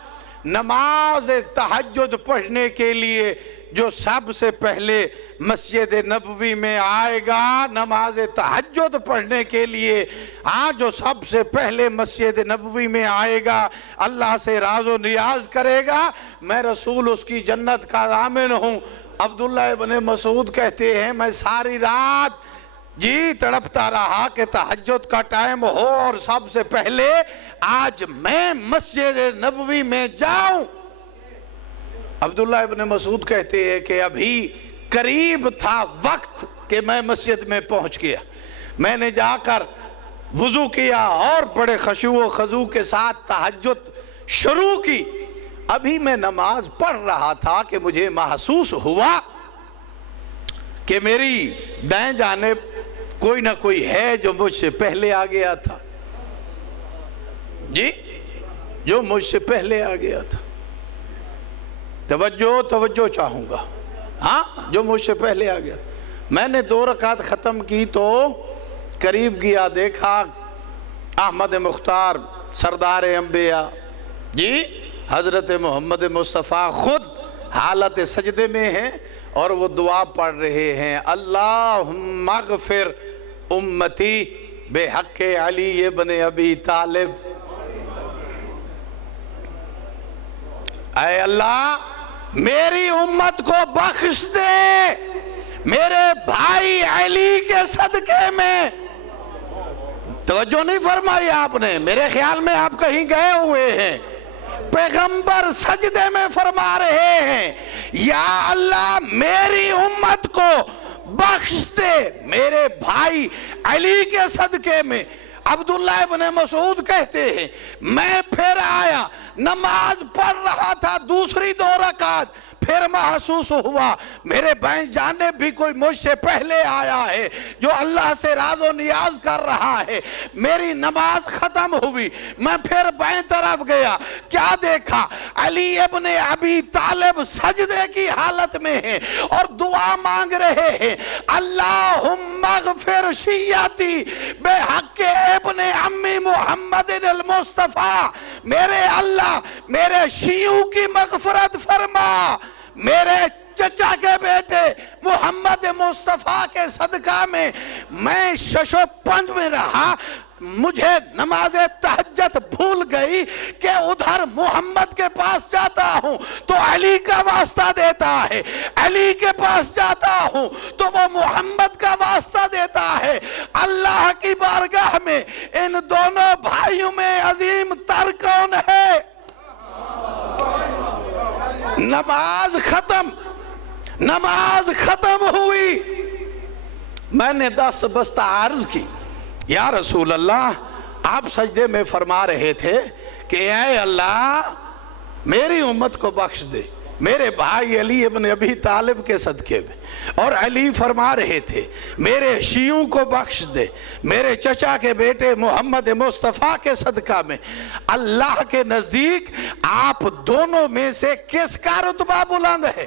نماز تہجد پڑھنے کے لیے جو سب سے پہلے مسجد نبوی میں آئے گا، نماز تہجد پڑھنے کے لیے جو سب سے پہلے مسجد نبوی میں آئے گا، اللہ سے راز و نیاز کرے گا، میں رسول اس کی جنت کا ضامن ہوں. عبداللہ ابن مسعود کہتے ہیں میں ساری رات تڑپتا رہا کہ تہجد کا ٹائم ہو اور سب سے پہلے آج میں مسجد نبوی میں جاؤں. عبداللہ ابن مسعود کہتے ہیں کہ ابھی قریب تھا وقت کہ میں مسجد میں پہنچ گیا. میں نے جا کر وضو کیا اور بڑے خشوع و خضوع کے ساتھ تہجد شروع کی. ابھی میں نماز پڑھ رہا تھا کہ مجھے محسوس ہوا کہ میری دائیں جانب کوئی نہ کوئی ہے جو مجھ سے پہلے آ گیا تھا. جی جو مجھ سے پہلے آ گیا تھا. توجہ چاہوں گا. ہاں، جو مجھ سے پہلے آ گیا. میں نے 2 رکعت ختم کی تو قریب گیا، دیکھا احمد مختار سردار انبیاء جی حضرت محمد مصطفیٰ خود حالت سجدے میں ہیں اور وہ دعا پڑھ رہے ہیں، اللہم اغفر امتی بحق علی ابن ابی طالب. اے اللہ میری امت کو بخش دے میرے بھائی علی کے صدقے میں. توجہ نہیں فرمائی آپ نے؟ میرے خیال میں آپ کہیں گئے ہوئے ہیں. پیغمبر سجدے میں فرما رہے ہیں، یا اللہ میری امت کو بخش دے میرے بھائی علی کے صدقے میں. عبداللہ ابن مسعود کہتے ہیں میں پھر آیا، نماز پڑھ رہا تھا دوسری 2 رکعت، پھر محسوس ہوا میرے بائیں جانب بھی کوئی مجھ سے پہلے آیا ہے جو اللہ سے راز و نیاز کر رہا ہے. میری نماز ختم ہوئی، میں پھر بائیں طرف گیا، کیا دیکھا؟ علی ابن ابی طالب سجدے کی حالت میں ہیں اور دعا مانگ رہے ہیں، اللہم اغفر شیعتی بحق ابن امی محمد المصطفیٰ. میرے اللہ میرے شیعوں کی مغفرت فرما، میرے چچا کے بیٹے محمد مصطفیٰ کے صدقہ میں میں شش و پنج میں رہا، مجھے نماز تہجد بھول گئی کہ ادھر محمد کے پاس جاتا ہوں تو علی کا واسطہ دیتا ہے، علی کے پاس جاتا ہوں تو وہ محمد کا واسطہ دیتا ہے. اللہ کی بارگاہ میں ان دونوں بھائیوں میں عظیم تر کون ہے؟ نماز ختم ہوئی، میں نے دست بستہ عرض کی، یا رسول اللہ آپ سجدے میں فرما رہے تھے کہ اے اللہ میری امت کو بخش دے میرے بھائی علی ابن ابی طالب کے صدقے میں، اور علی فرما رہے تھے میرے شیعوں کو بخش دے میرے چچا کے بیٹے محمد مصطفیٰ کے صدقہ میں. اللہ کے نزدیک آپ دونوں میں سے کس کا رتبہ بلند ہے؟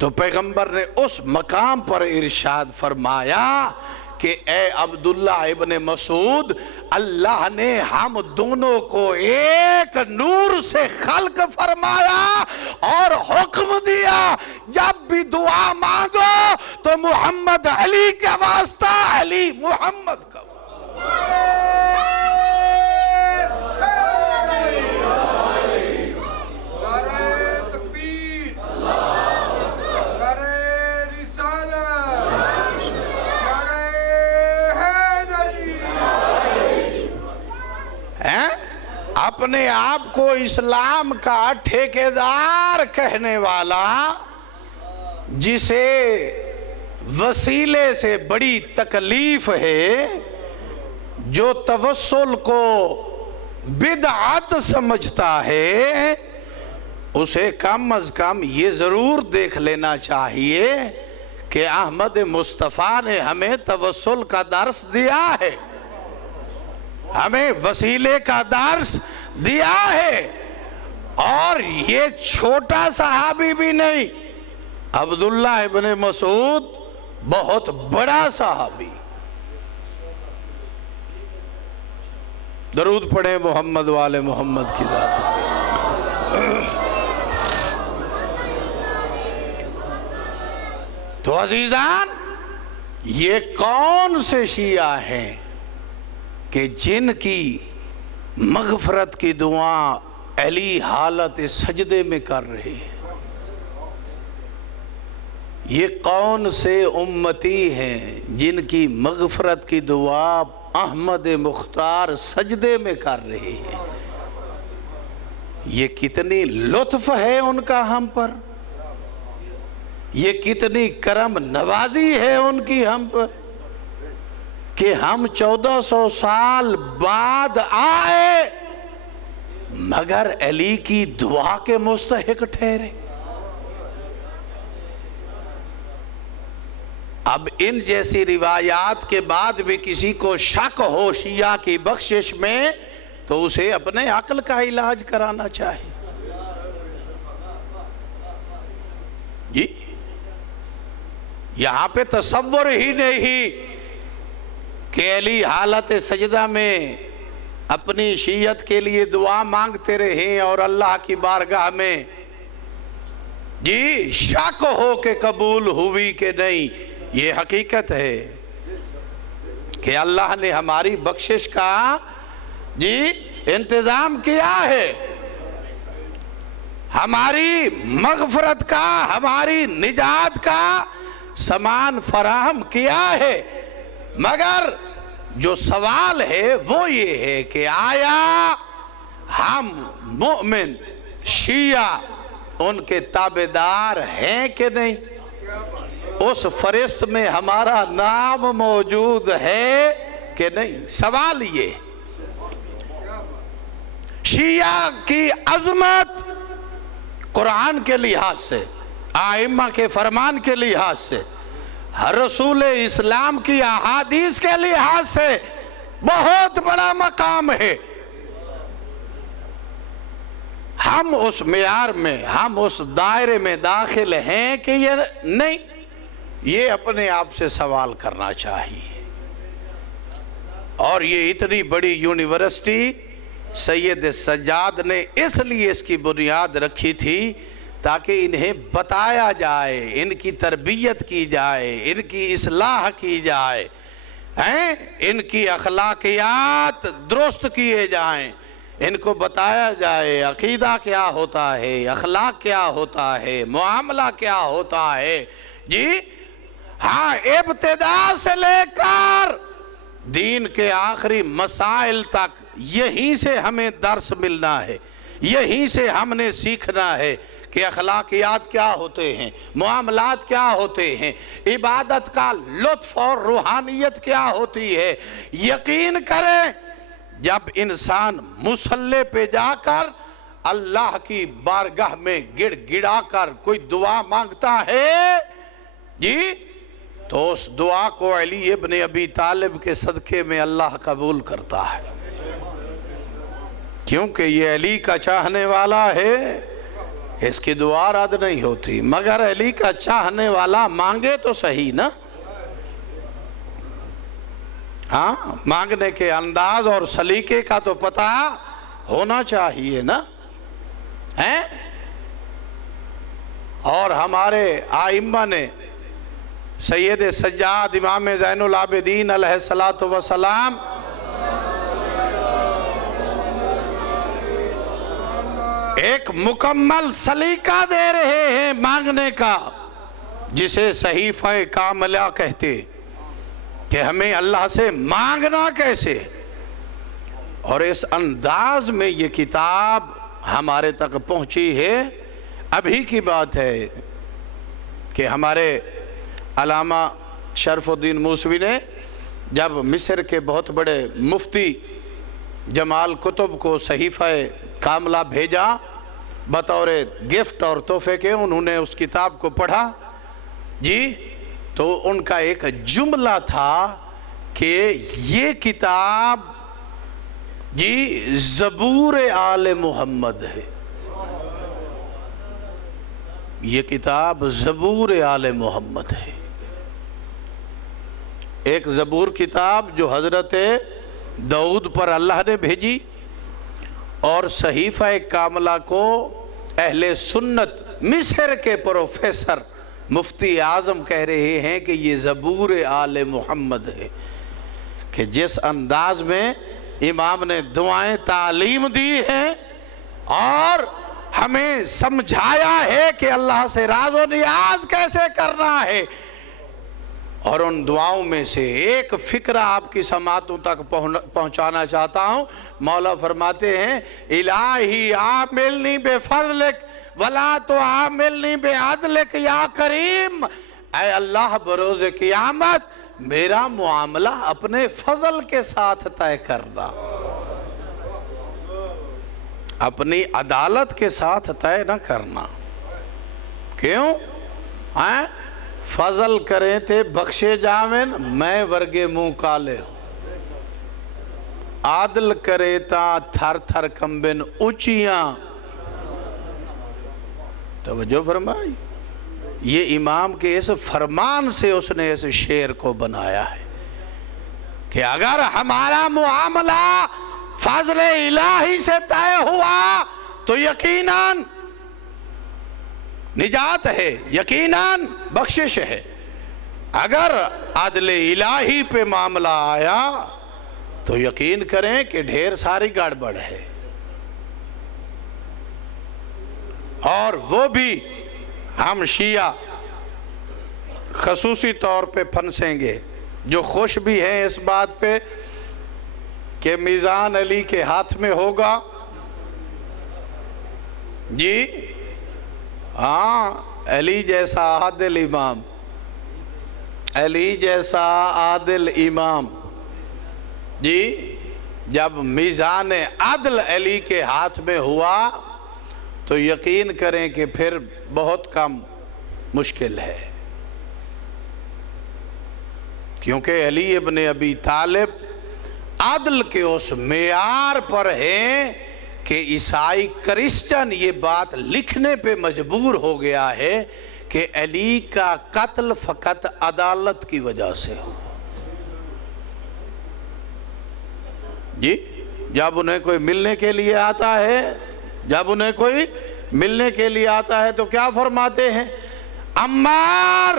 تو پیغمبر نے اس مقام پر ارشاد فرمایا کہ اے عبداللہ ابن مسعود، اللہ نے ہم دونوں کو ایک نور سے خلق فرمایا اور حکم دیا جب بھی دعا مانگو تو محمد علی کا واسطہ، علی محمد کا واسطہ۔ اپنے آپ کو اسلام کا ٹھیکیدار کہنے والا، جسے وسیلے سے بڑی تکلیف ہے، جو توسل کو بدعت سمجھتا ہے، اسے کم از کم یہ ضرور دیکھ لینا چاہیے کہ احمد مصطفیٰ نے ہمیں توسل کا درس دیا ہے، ہمیں وسیلے کا درس دیا ہے، اور یہ چھوٹا صحابی بھی نہیں، عبداللہ ابن مسعود بہت بڑا صحابی۔ درود پڑھیں محمد والے محمد کی ذات۔ تو عزیزان، یہ کون سے شیعہ ہیں کہ جن کی مغفرت کی دعا علی حالت سجدے میں کر رہے ہیں؟ یہ کون سے امتی ہیں جن کی مغفرت کی دعا احمد مختار سجدے میں کر رہے ہیں؟ یہ کتنی لطف ہے ان کا ہم پر، یہ کتنی کرم نوازی ہے ان کی ہم پر، کہ ہم 1400 سال بعد آئے مگر علی کی دعا کے مستحق ٹھہرے۔ اب ان جیسی روایات کے بعد بھی کسی کو شک ہو شیعہ کی بخشش میں، تو اسے اپنے عقل کا علاج کرانا چاہیے۔ جی یہاں پہ تصور ہی نہیں کہ علی حالت سجدہ میں اپنی شیعت کے لیے دعا مانگتے رہیں اور اللہ کی بارگاہ میں جی شک ہو کہ قبول ہوئی کہ نہیں۔ یہ حقیقت ہے کہ اللہ نے ہماری بخشش کا جی انتظام کیا ہے، ہماری مغفرت کا، ہماری نجات کا سامان فراہم کیا ہے، مگر جو سوال ہے وہ یہ ہے کہ آیا ہم مومن شیعہ ان کے تابعدار ہیں کہ نہیں؟ اس فہرست میں ہمارا نام موجود ہے کہ نہیں؟ سوال یہ، شیعہ کی عظمت قرآن کے لحاظ سے، ائمہ کے فرمان کے لحاظ سے، رسول اسلام کی احادیث کے لحاظ سے بہت بڑا مقام ہے۔ ہم اس معیار میں، ہم اس دائرے میں داخل ہیں کہ یہ نہیں؟ یہ اپنے آپ سے سوال کرنا چاہیے۔ اور یہ اتنی بڑی یونیورسٹی سید سجاد نے اس لیے اس کی بنیاد رکھی تھی تاکہ انہیں بتایا جائے، ان کی تربیت کی جائے، ان کی اصلاح کی جائے، ان کی اخلاقیات درست کیے جائیں، ان کو بتایا جائے عقیدہ کیا ہوتا ہے، اخلاق کیا ہوتا ہے، معاملہ کیا ہوتا ہے۔ جی ہاں، ابتدا سے لے کر دین کے آخری مسائل تک یہیں سے ہمیں درس ملنا ہے، یہیں سے ہم نے سیکھنا ہے کہ اخلاقیات کیا ہوتے ہیں، معاملات کیا ہوتے ہیں، عبادت کا لطف اور روحانیت کیا ہوتی ہے۔ یقین کریں جب انسان مصلی پہ جا کر اللہ کی بارگاہ میں گڑ گڑا کر کوئی دعا مانگتا ہے جی، تو اس دعا کو علی ابن ابی طالب کے صدقے میں اللہ قبول کرتا ہے، کیونکہ یہ علی کا چاہنے والا ہے، اس کی دعا رد نہیں ہوتی، مگر علی کا چاہنے والا مانگے تو صحیح نا۔ ہاں، مانگنے کے انداز اور سلیقے کا تو پتہ ہونا چاہیے نا۔ اور ہمارے آئمہ نے سید سجاد امام زین العابدین علیہ السلام ایک مکمل سلیقہ دے رہے ہیں مانگنے کا، جسے صحیفہ کاملہ کہتے، کہ ہمیں اللہ سے مانگنا کیسے۔ اور اس انداز میں یہ کتاب ہمارے تک پہنچی ہے۔ ابھی کی بات ہے کہ ہمارے علامہ شرف الدین موسوی نے جب مصر کے بہت بڑے مفتی جمال قطب کو صحیفہ کاملہ بھیجا بطور گفٹ اور تحفے کے، انہوں نے اس کتاب کو پڑھا جی، تو ان کا ایک جملہ تھا کہ یہ کتاب جی زبور آل محمد ہے، یہ کتاب زبور آل محمد ہے۔ ایک زبور کتاب جو حضرت داؤد پر اللہ نے بھیجی، اور صحیفہ کاملہ کو اہل سنت مصر کے پروفیسر مفتی اعظم کہہ رہے ہیں کہ یہ زبور آل محمد ہے، کہ جس انداز میں امام نے دعائیں تعلیم دی ہیں اور ہمیں سمجھایا ہے کہ اللہ سے راز و نیاز کیسے کرنا ہے، اور ان دعاؤں میں سے ایک فکرہ آپ کی سماعتوں تک پہنچانا چاہتا ہوں۔ مولا فرماتے ہیں الہی عاملنی بفضلک ولا تو عاملنی بعدلک یا کریم، اے اللہ بروز قیامت میرا معاملہ اپنے فضل کے ساتھ طے کرنا، اپنی عدالت کے ساتھ طے نہ کرنا۔ کیوں؟ فضل کریں تھے بخشے جاوین، میں ورگے منہ کالے ہوں، عادل کرے تا تھر تھر کمبن اونچیاں۔ توجہ فرمائی، یہ امام کے اس فرمان سے اس نے اس شعر کو بنایا ہے کہ اگر ہمارا معاملہ فضل الہی سے طے ہوا تو یقیناً نجات ہے، یقیناً بخشش ہے۔ اگر عدل الہی پہ معاملہ آیا تو یقین کریں کہ ڈھیر ساری گڑبڑ ہے، اور وہ بھی ہم شیعہ خصوصی طور پہ پھنسیں گے، جو خوش بھی ہیں اس بات پہ کہ میزان علی کے ہاتھ میں ہوگا جی۔ ہاں، علی جیسا عادل امام، علی جیسا عادل امام جی، جب میزان عدل علی کے ہاتھ میں ہوا تو یقین کریں کہ پھر بہت کم مشکل ہے، کیونکہ علی ابن ابی طالب عدل کے اس معیار پر ہیں کہ عیسائی کرسچن یہ بات لکھنے پہ مجبور ہو گیا ہے کہ علی کا قتل فقط عدالت کی وجہ سے ہو جی۔ جب انہیں کوئی ملنے کے لیے آتا ہے، جب انہیں کوئی ملنے کے لیے آتا ہے تو کیا فرماتے ہیں؟ عمار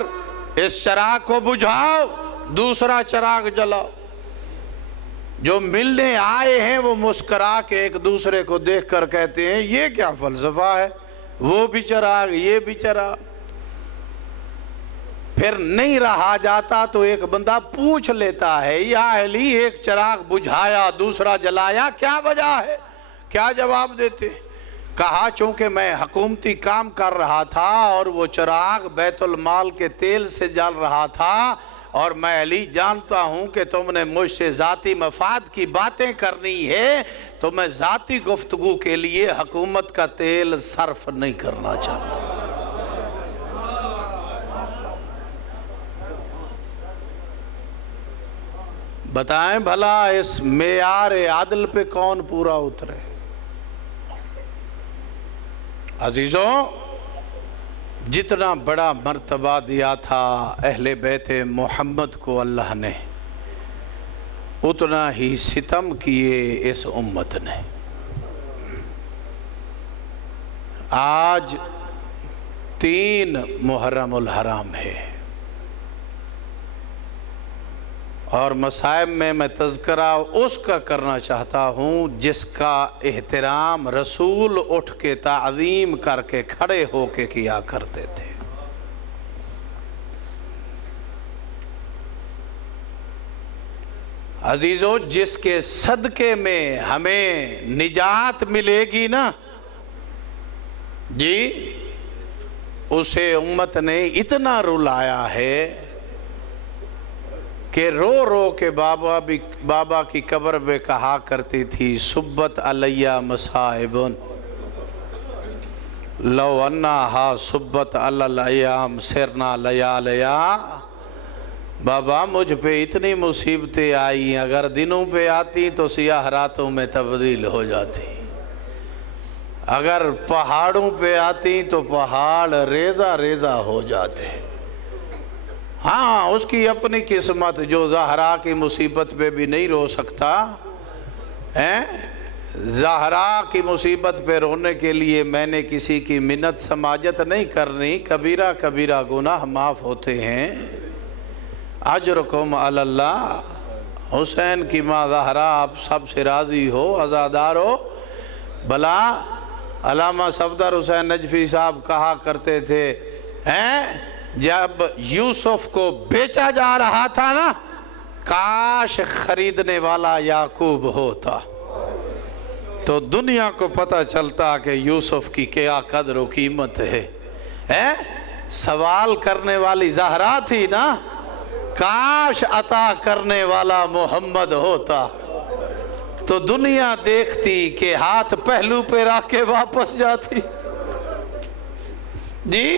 اس چراغ کو بجھاؤ، دوسرا چراغ جلاؤ۔ جو ملنے آئے ہیں وہ مسکرا کے ایک دوسرے کو دیکھ کر کہتے ہیں یہ کیا فلسفہ ہے، وہ بھی چراغ یہ بھی چراغ۔ پھر نہیں رہا جاتا تو ایک بندہ پوچھ لیتا ہے یا علی ایک چراغ بجھایا دوسرا جلایا کیا وجہ ہے؟ کیا جواب دیتے؟ کہا چونکہ میں حکومتی کام کر رہا تھا اور وہ چراغ بیت المال کے تیل سے جل رہا تھا، اور میں علی جانتا ہوں کہ تم نے مجھ سے ذاتی مفاد کی باتیں کرنی ہے، تو میں ذاتی گفتگو کے لیے حکومت کا تیل صرف نہیں کرنا چاہتا۔ بتائیں بھلا اس معیار عدل پہ کون پورا اترے؟ عزیزوں، جتنا بڑا مرتبہ دیا تھا اہل بیت محمد کو اللہ نے، اتنا ہی ستم کیے اس امت نے۔ آج 3 محرم الحرام ہے، اور مصائب میں تذکرہ اس کا کرنا چاہتا ہوں جس کا احترام رسول اٹھ کے تعظیم کر کے کھڑے ہو کے کیا کرتے تھے۔ عزیزو، جس کے صدقے میں ہمیں نجات ملے گی نا جی، اسے امت نے اتنا رلایا ہے کہ رو رو کے بابا کی قبر میں کہا کرتی تھی، سبت علیہ مصائب لو انہا سبت علی الایام سرنا لیالیا۔ بابا، مجھ پہ اتنی مصیبتیں آئی، اگر دنوں پہ آتی تو سیاہ راتوں میں تبدیل ہو جاتی، اگر پہاڑوں پہ آتی تو پہاڑ ریزہ ریزہ ہو جاتے۔ ہاں، اس کی اپنی قسمت، جو زہرا کی مصیبت پہ بھی نہیں رو سکتا، زہرا کی مصیبت پہ رونے کے لیے میں نے کسی کی منت سماجت نہیں کرنی، کبیرہ کبیرہ گناہ معاف ہوتے ہیں۔ اجرکم علی اللہ۔ حسین کی ماں زہرا آپ سب سے راضی ہو، عزادار ہو۔ بھلا علامہ صفدر حسین نجفی صاحب کہا کرتے تھے، جب یوسف کو بیچا جا رہا تھا نا، کاش خریدنے والا یعقوب ہوتا تو دنیا کو پتہ چلتا کہ یوسف کی کیا قدر و قیمت ہے۔ سوال کرنے والی زہرا تھی نا، کاش عطا کرنے والا محمد ہوتا تو دنیا دیکھتی کہ ہاتھ پہلو پہ رکھ کے واپس جاتی جی،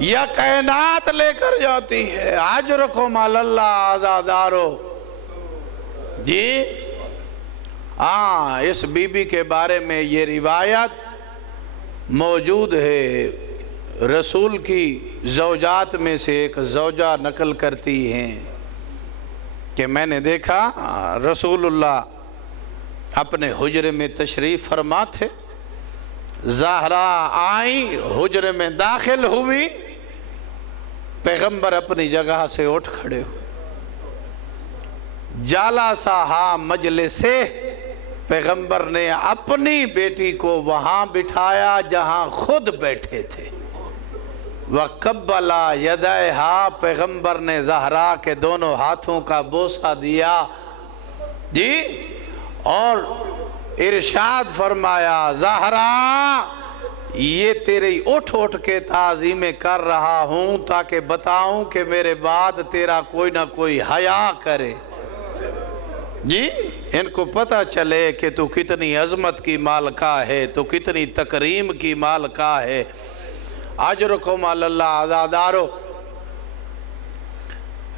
یا کائنات لے کر جاتی ہے۔ اجرکم علی اللہ عزادارو جی۔ اس بی بی کے بارے میں یہ روایت موجود ہے، رسول کی زوجات میں سے ایک زوجہ نقل کرتی ہیں کہ میں نے دیکھا رسول اللہ اپنے حجرے میں تشریف فرما تھے، زہرا آئیں، حجرے میں داخل ہوئی، پیغمبر اپنی جگہ سے اٹھ کھڑے ہو، جالسہا مجلسے، پیغمبر نے اپنی بیٹی کو وہاں بٹھایا جہاں خود بیٹھے تھے، وَقَبَّلَ يَدَيْهَا، پیغمبر نے زہرا کے دونوں ہاتھوں کا بوسہ دیا جی، اور ارشاد فرمایا، زہرا یہ تیری اٹھ اٹھ کے تعظیمیں کر رہا ہوں تاکہ بتاؤں کہ میرے بعد تیرا کوئی نہ کوئی حیا کرے جی، ان کو پتہ چلے کہ تو کتنی عظمت کی مالکہ ہے، تو کتنی تکریم کی مالکہ ہے۔ اجرکم علی اللہ عزادارو۔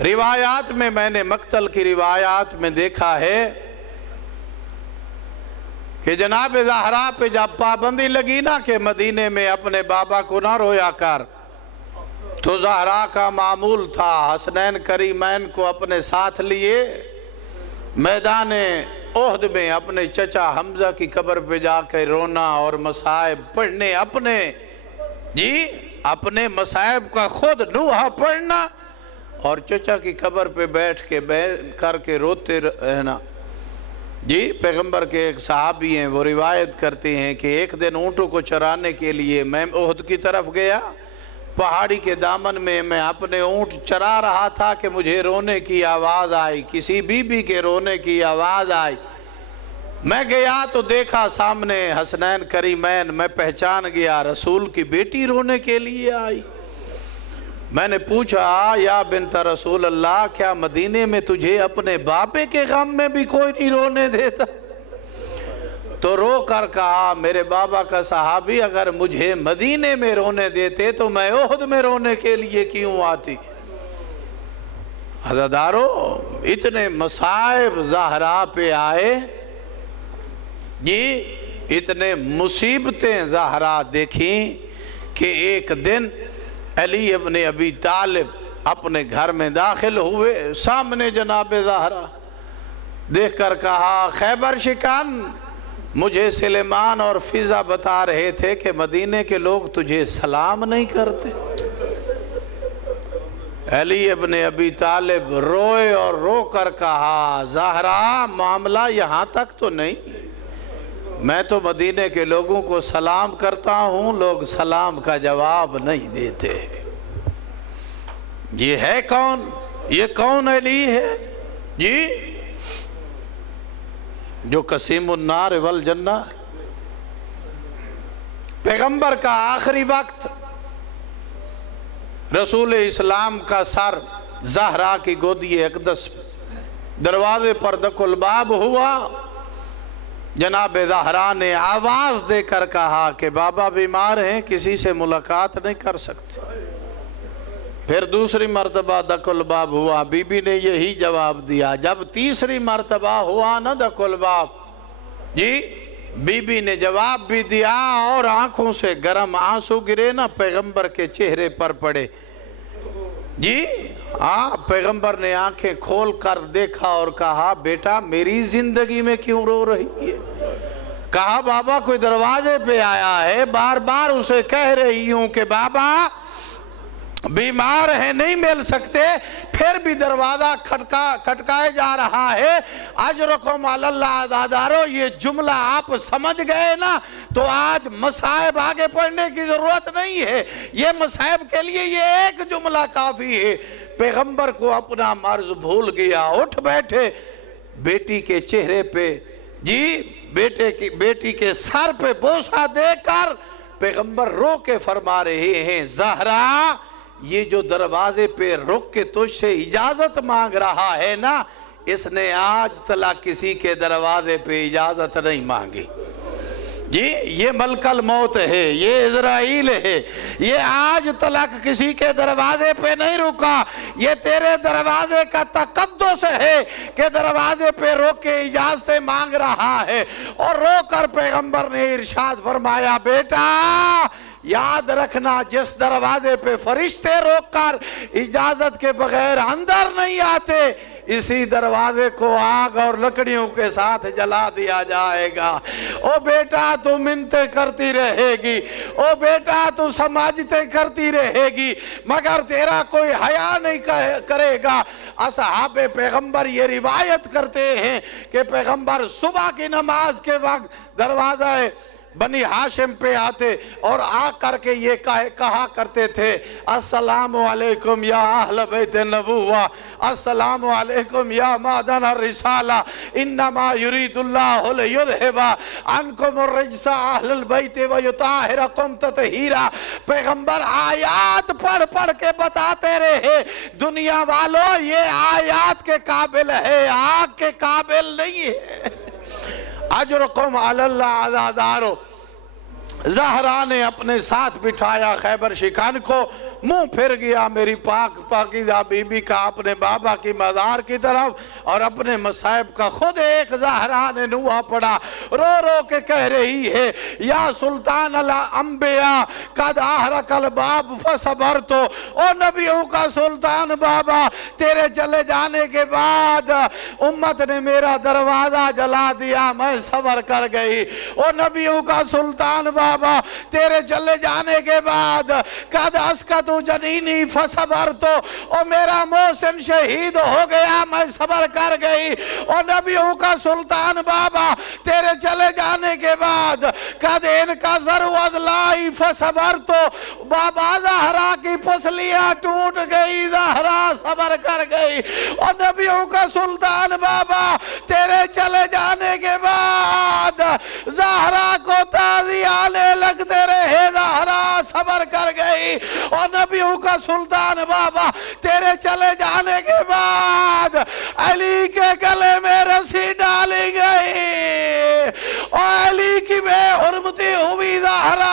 روایات میں نے مقتل کی روایات میں دیکھا ہے کہ جناب زہرا پہ جب پابندی لگی نا کہ مدینے میں اپنے بابا کو نہ رویا کر، تو زہرا کا معمول تھا حسنین کریمین کو اپنے ساتھ لیے میدان احد میں اپنے چچا حمزہ کی قبر پہ جا کے رونا اور مصائب پڑھنے، اپنے مصائب کا خود نوحہ پڑھنا اور چچا کی قبر پہ بیٹھ کے روتے رہنا جی۔ پیغمبر کے ایک صحابی ہیں، وہ روایت کرتے ہیں کہ ایک دن اونٹوں کو چرانے کے لیے میں احد کی طرف گیا، پہاڑی کے دامن میں میں اپنے اونٹ چرا رہا تھا کہ مجھے رونے کی آواز آئی، کسی بی بی کے رونے کی آواز آئی، میں گیا تو دیکھا سامنے حسنین کریمین، میں پہچان گیا رسول کی بیٹی رونے کے لیے آئی۔ میں نے پوچھا، یا بنت رسول اللہ، کیا مدینے میں تجھے اپنے باپے کے غم میں بھی کوئی نہیں رونے دیتا؟ تو رو کر کہا، میرے بابا کا صحابی اگر مجھے مدینے میں رونے دیتے تو میں احد میں رونے کے لیے کیوں آتی؟ عزادارو، اتنے مصائب زہرا پہ آئے جی، اتنے مصیبتیں زہرا دیکھیں کہ ایک دن علی ابن ابی طالب اپنے گھر میں داخل ہوئے، سامنے جناب زہرا دیکھ کر کہا خیبر شکن، مجھے سلیمان اور فضا بتا رہے تھے کہ مدینے کے لوگ تجھے سلام نہیں کرتے۔ علی ابن ابی طالب روئے اور رو کر کہا زہرا معاملہ یہاں تک تو نہیں، میں تو مدینے کے لوگوں کو سلام کرتا ہوں، لوگ سلام کا جواب نہیں دیتے۔ یہ ہے کون؟ یہ کون علی ہے جی جو قسیم النار والجنہ؟ پیغمبر کا آخری وقت، رسول اسلام کا سر زہرا کی گودی اقدس، دروازے پر دق الباب ہوا، جناب زہرا نے آواز دے کر کہا کہ بابا بیمار ہیں، کسی سے ملاقات نہیں کر سکتے۔ پھر دوسری مرتبہ دق الباب ہوا، بی بی نے یہی جواب دیا۔ جب تیسری مرتبہ ہوا نا دق الباب، جی بی بی نے جواب بھی دیا اور آنکھوں سے گرم آنسو گرے نا پیغمبر کے چہرے پر پڑے۔ جی ہاں، پیغمبر نے آنکھیں کھول کر دیکھا اور کہا بیٹا میری زندگی میں کیوں رو رہی ہے؟ کہا بابا کوئی دروازے پہ آیا ہے، بار بار اسے کہہ رہی ہوں کہ بابا بیمار ہیں نہیں مل سکتے، پھر بھی دروازہ کھٹکائے جا رہا ہے۔ اجرکم علی اللہ عزادارو، یہ جملہ آپ سمجھ گئے نا تو آج مصائب آگے پڑھنے کی ضرورت نہیں ہے، یہ مصائب کے لیے یہ ایک جملہ کافی ہے۔ پیغمبر کو اپنا مرض بھول گیا، اٹھ بیٹھے، بیٹی کے چہرے پہ جی بیٹی کے سر پہ بوسہ دے کر پیغمبر رو کے فرما رہے ہیں زہرا یہ جو دروازے پہ رک کے تجھ سے اجازت مانگ رہا ہے نا، اس نے آج تک کسی کے دروازے پہ اجازت نہیں مانگی۔ جی یہ ملک الموت ہے، یہ عزرائیل ہے، یہ آج تک کسی کے دروازے پہ نہیں رکا، یہ تیرے دروازے کا تقدس ہے کہ دروازے پہ روک کے اجازت مانگ رہا ہے۔ اور رو کر پیغمبر نے ارشاد فرمایا بیٹا یاد رکھنا جس دروازے پہ فرشتے روک کر اجازت کے بغیر اندر نہیں آتے، اسی دروازے کو آگ اور لکڑیوں کے ساتھ جلا دیا جائے گا۔ او بیٹا تو منتیں کرتی رہے گی، او بیٹا تو سماجتیں کرتی رہے گی، مگر تیرا کوئی حیا نہیں کرے گا۔ اصحاب پیغمبر یہ روایت کرتے ہیں کہ پیغمبر صبح کی نماز کے وقت دروازہ بنی ہاشم پہ آتے اور آ کر کے یہ کہا کرتے تھے السلام علیکم یا اہل بیت نبوہ، السلام علیکم یا معدن الرسالہ، انما یرید اللہ لیذہب عنکم الرجس اہل البیت ویطہرکم تطہیرا۔ پیغمبر آیات پڑھ پڑھ کے بتاتے رہے دنیا والوں یہ آیات کے قابل ہے، آگ کے قابل نہیں ہے۔ اجرکم علی اللہ عزادارو، زہرا نے اپنے ساتھ بٹھایا خیبر شکن کو، منہ پھر گیا میری پاکیزہ بی بی کا اپنے بابا کی مزار کی طرف، اور اپنے مصائب کا خود ایک زہرا نے نوحہ پڑا، رو رو کے کہہ رہی ہے یا سلطان الانبیاء قد احرق الباب فصبرتو، او نبیوں کا سلطان بابا تیرے چلے جانے کے بعد امت نے میرا دروازہ جلا دیا، میں صبر کر گئی۔ او نبیوں کا سلطان بابا تیرے چلے جانے کے بعد قد اسکتو جنینی فصبرتو، او میرا محسن شہید ہو گیا میں صبر کر گئی۔ او نبیوں کا سلطان بابا تیرے چلے جانے کے بعد قد ان کا ذرو ازلائی فصبرتو، بابا زہرا کی پسلیاں ٹوٹ گئی، زہرا صبر کر گئی۔ او نبیوں کا سلطان بابا تیرے چلے جانے کے بعد زہرا کو تازی آنے لگتے رہے، زہرا صبر کر گئی۔ اور نبیوں کا سلطان بابا تیرے چلے جانے کے بعد علی کے گلے میں رسی ڈالی گئی، اور علی کی بے حرمتی ہوئی، زہرا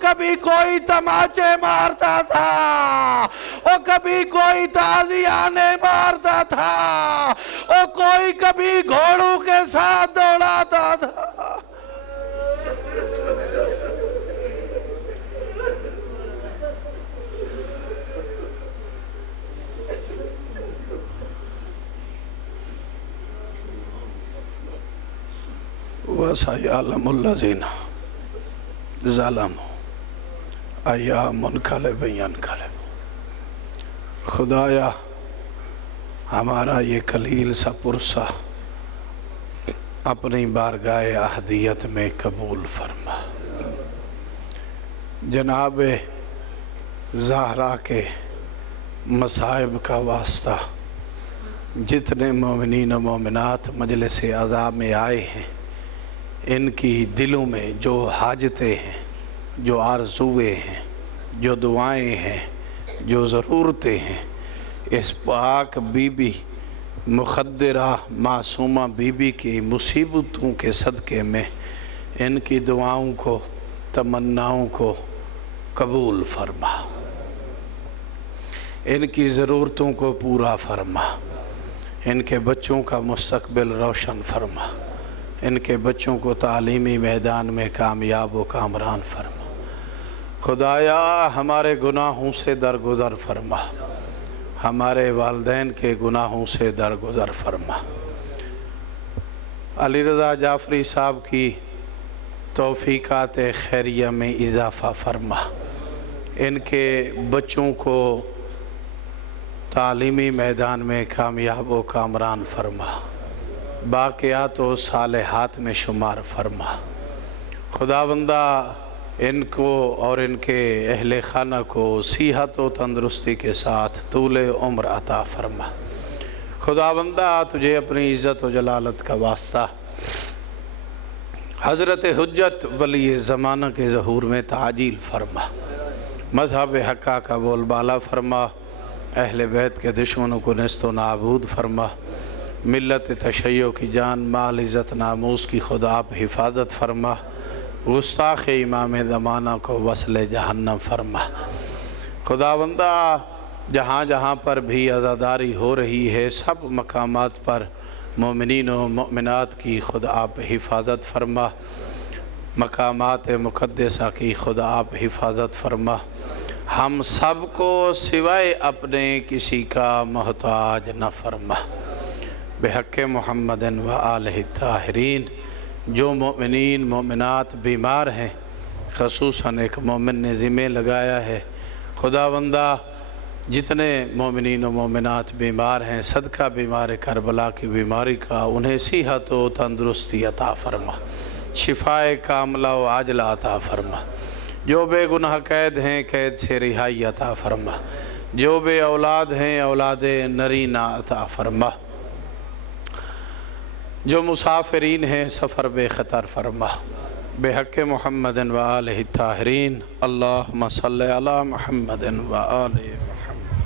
کبھی کوئی تماچے مارتا تھا، اور کبھی کوئی تازیانے مارتا تھا، اور کوئی کبھی گھوڑوں کے ساتھ دوڑاتا تھا۔ وَسَيَعْلَمُ الَّذِينَ ظَلَمُوا أَيَّ مُنْقَلِبٍ يَنْقَلِبُونَ۔ خدایا ہمارا یہ قلیل سا پرسہ اپنی بارگاہ احدیت میں قبول فرما۔ جناب زہرا کے مصائب کا واسطہ جتنے مومنین و مومنات مجلس عزا میں آئے ہیں، ان کی دلوں میں جو حاجتیں ہیں، جو آرزویں ہیں، جو دعائیں ہیں، جو ضرورتیں ہیں، اس پاک بی بی مخدرہ معصومہ بی بی کی مصیبتوں کے صدقے میں ان کی دعاؤں کو، تمناؤں کو قبول فرما، ان کی ضرورتوں کو پورا فرما، ان کے بچوں کا مستقبل روشن فرما، ان کے بچوں کو تعلیمی میدان میں کامیاب و کامران فرما۔ خدایا ہمارے گناہوں سے درگزر فرما، ہمارے والدین کے گناہوں سے درگزر فرما۔ علی رضا جعفری صاحب کی توفیقات خیریہ میں اضافہ فرما، ان کے بچوں کو تعلیمی میدان میں کامیاب و کامران فرما، باقیات و صالحات میں شمار فرما۔ خداوندہ ان کو اور ان کے اہل خانہ کو صحت و تندرستی کے ساتھ طول عمر عطا فرما۔ خداوندہ تجھے اپنی عزت و جلالت کا واسطہ حضرت حجت ولی زمانہ کے ظہور میں تعجیل فرما، مذہب حقہ کا بول بالا فرما، اہل بیت کے دشمنوں کو نیست و نابود فرما، ملت تشیع کی جان مال عزت ناموس کی خدا آپ حفاظت فرما، گستاخ امام زمانہ کو وصل جہنم فرما۔ خداوندہ جہاں جہاں پر بھی عزاداری ہو رہی ہے، سب مقامات پر مومنین و مؤمنات کی خدا آپ حفاظت فرما، مقامات مقدسہ کی خدا آپ حفاظت فرما۔ ہم سب کو سوائے اپنے کسی کا محتاج نہ فرما، بحق محمد و آلہ الطاہرین۔ جو مومنین مومنات بیمار ہیں، خصوصاً ایک مومن نے ذمہ لگایا ہے، خداوندہ جتنے مومنین و مومنات بیمار ہیں، صدقہ بیمار کربلا کی بیماری کا انہیں صحت و تندرستی عطا فرما، شفائے کاملہ و عاجلہ عطا فرما۔ جو بے گناہ قید ہیں، قید سے رہائی عطا فرما۔ جو بے اولاد ہیں، اولاد نرینہ عطا فرما۔ جو مسافرین ہیں، سفر بے خطر فرما، بحق محمد و آلہ الطاہرین۔ اللہم صلی علی محمد و آلہ محمد۔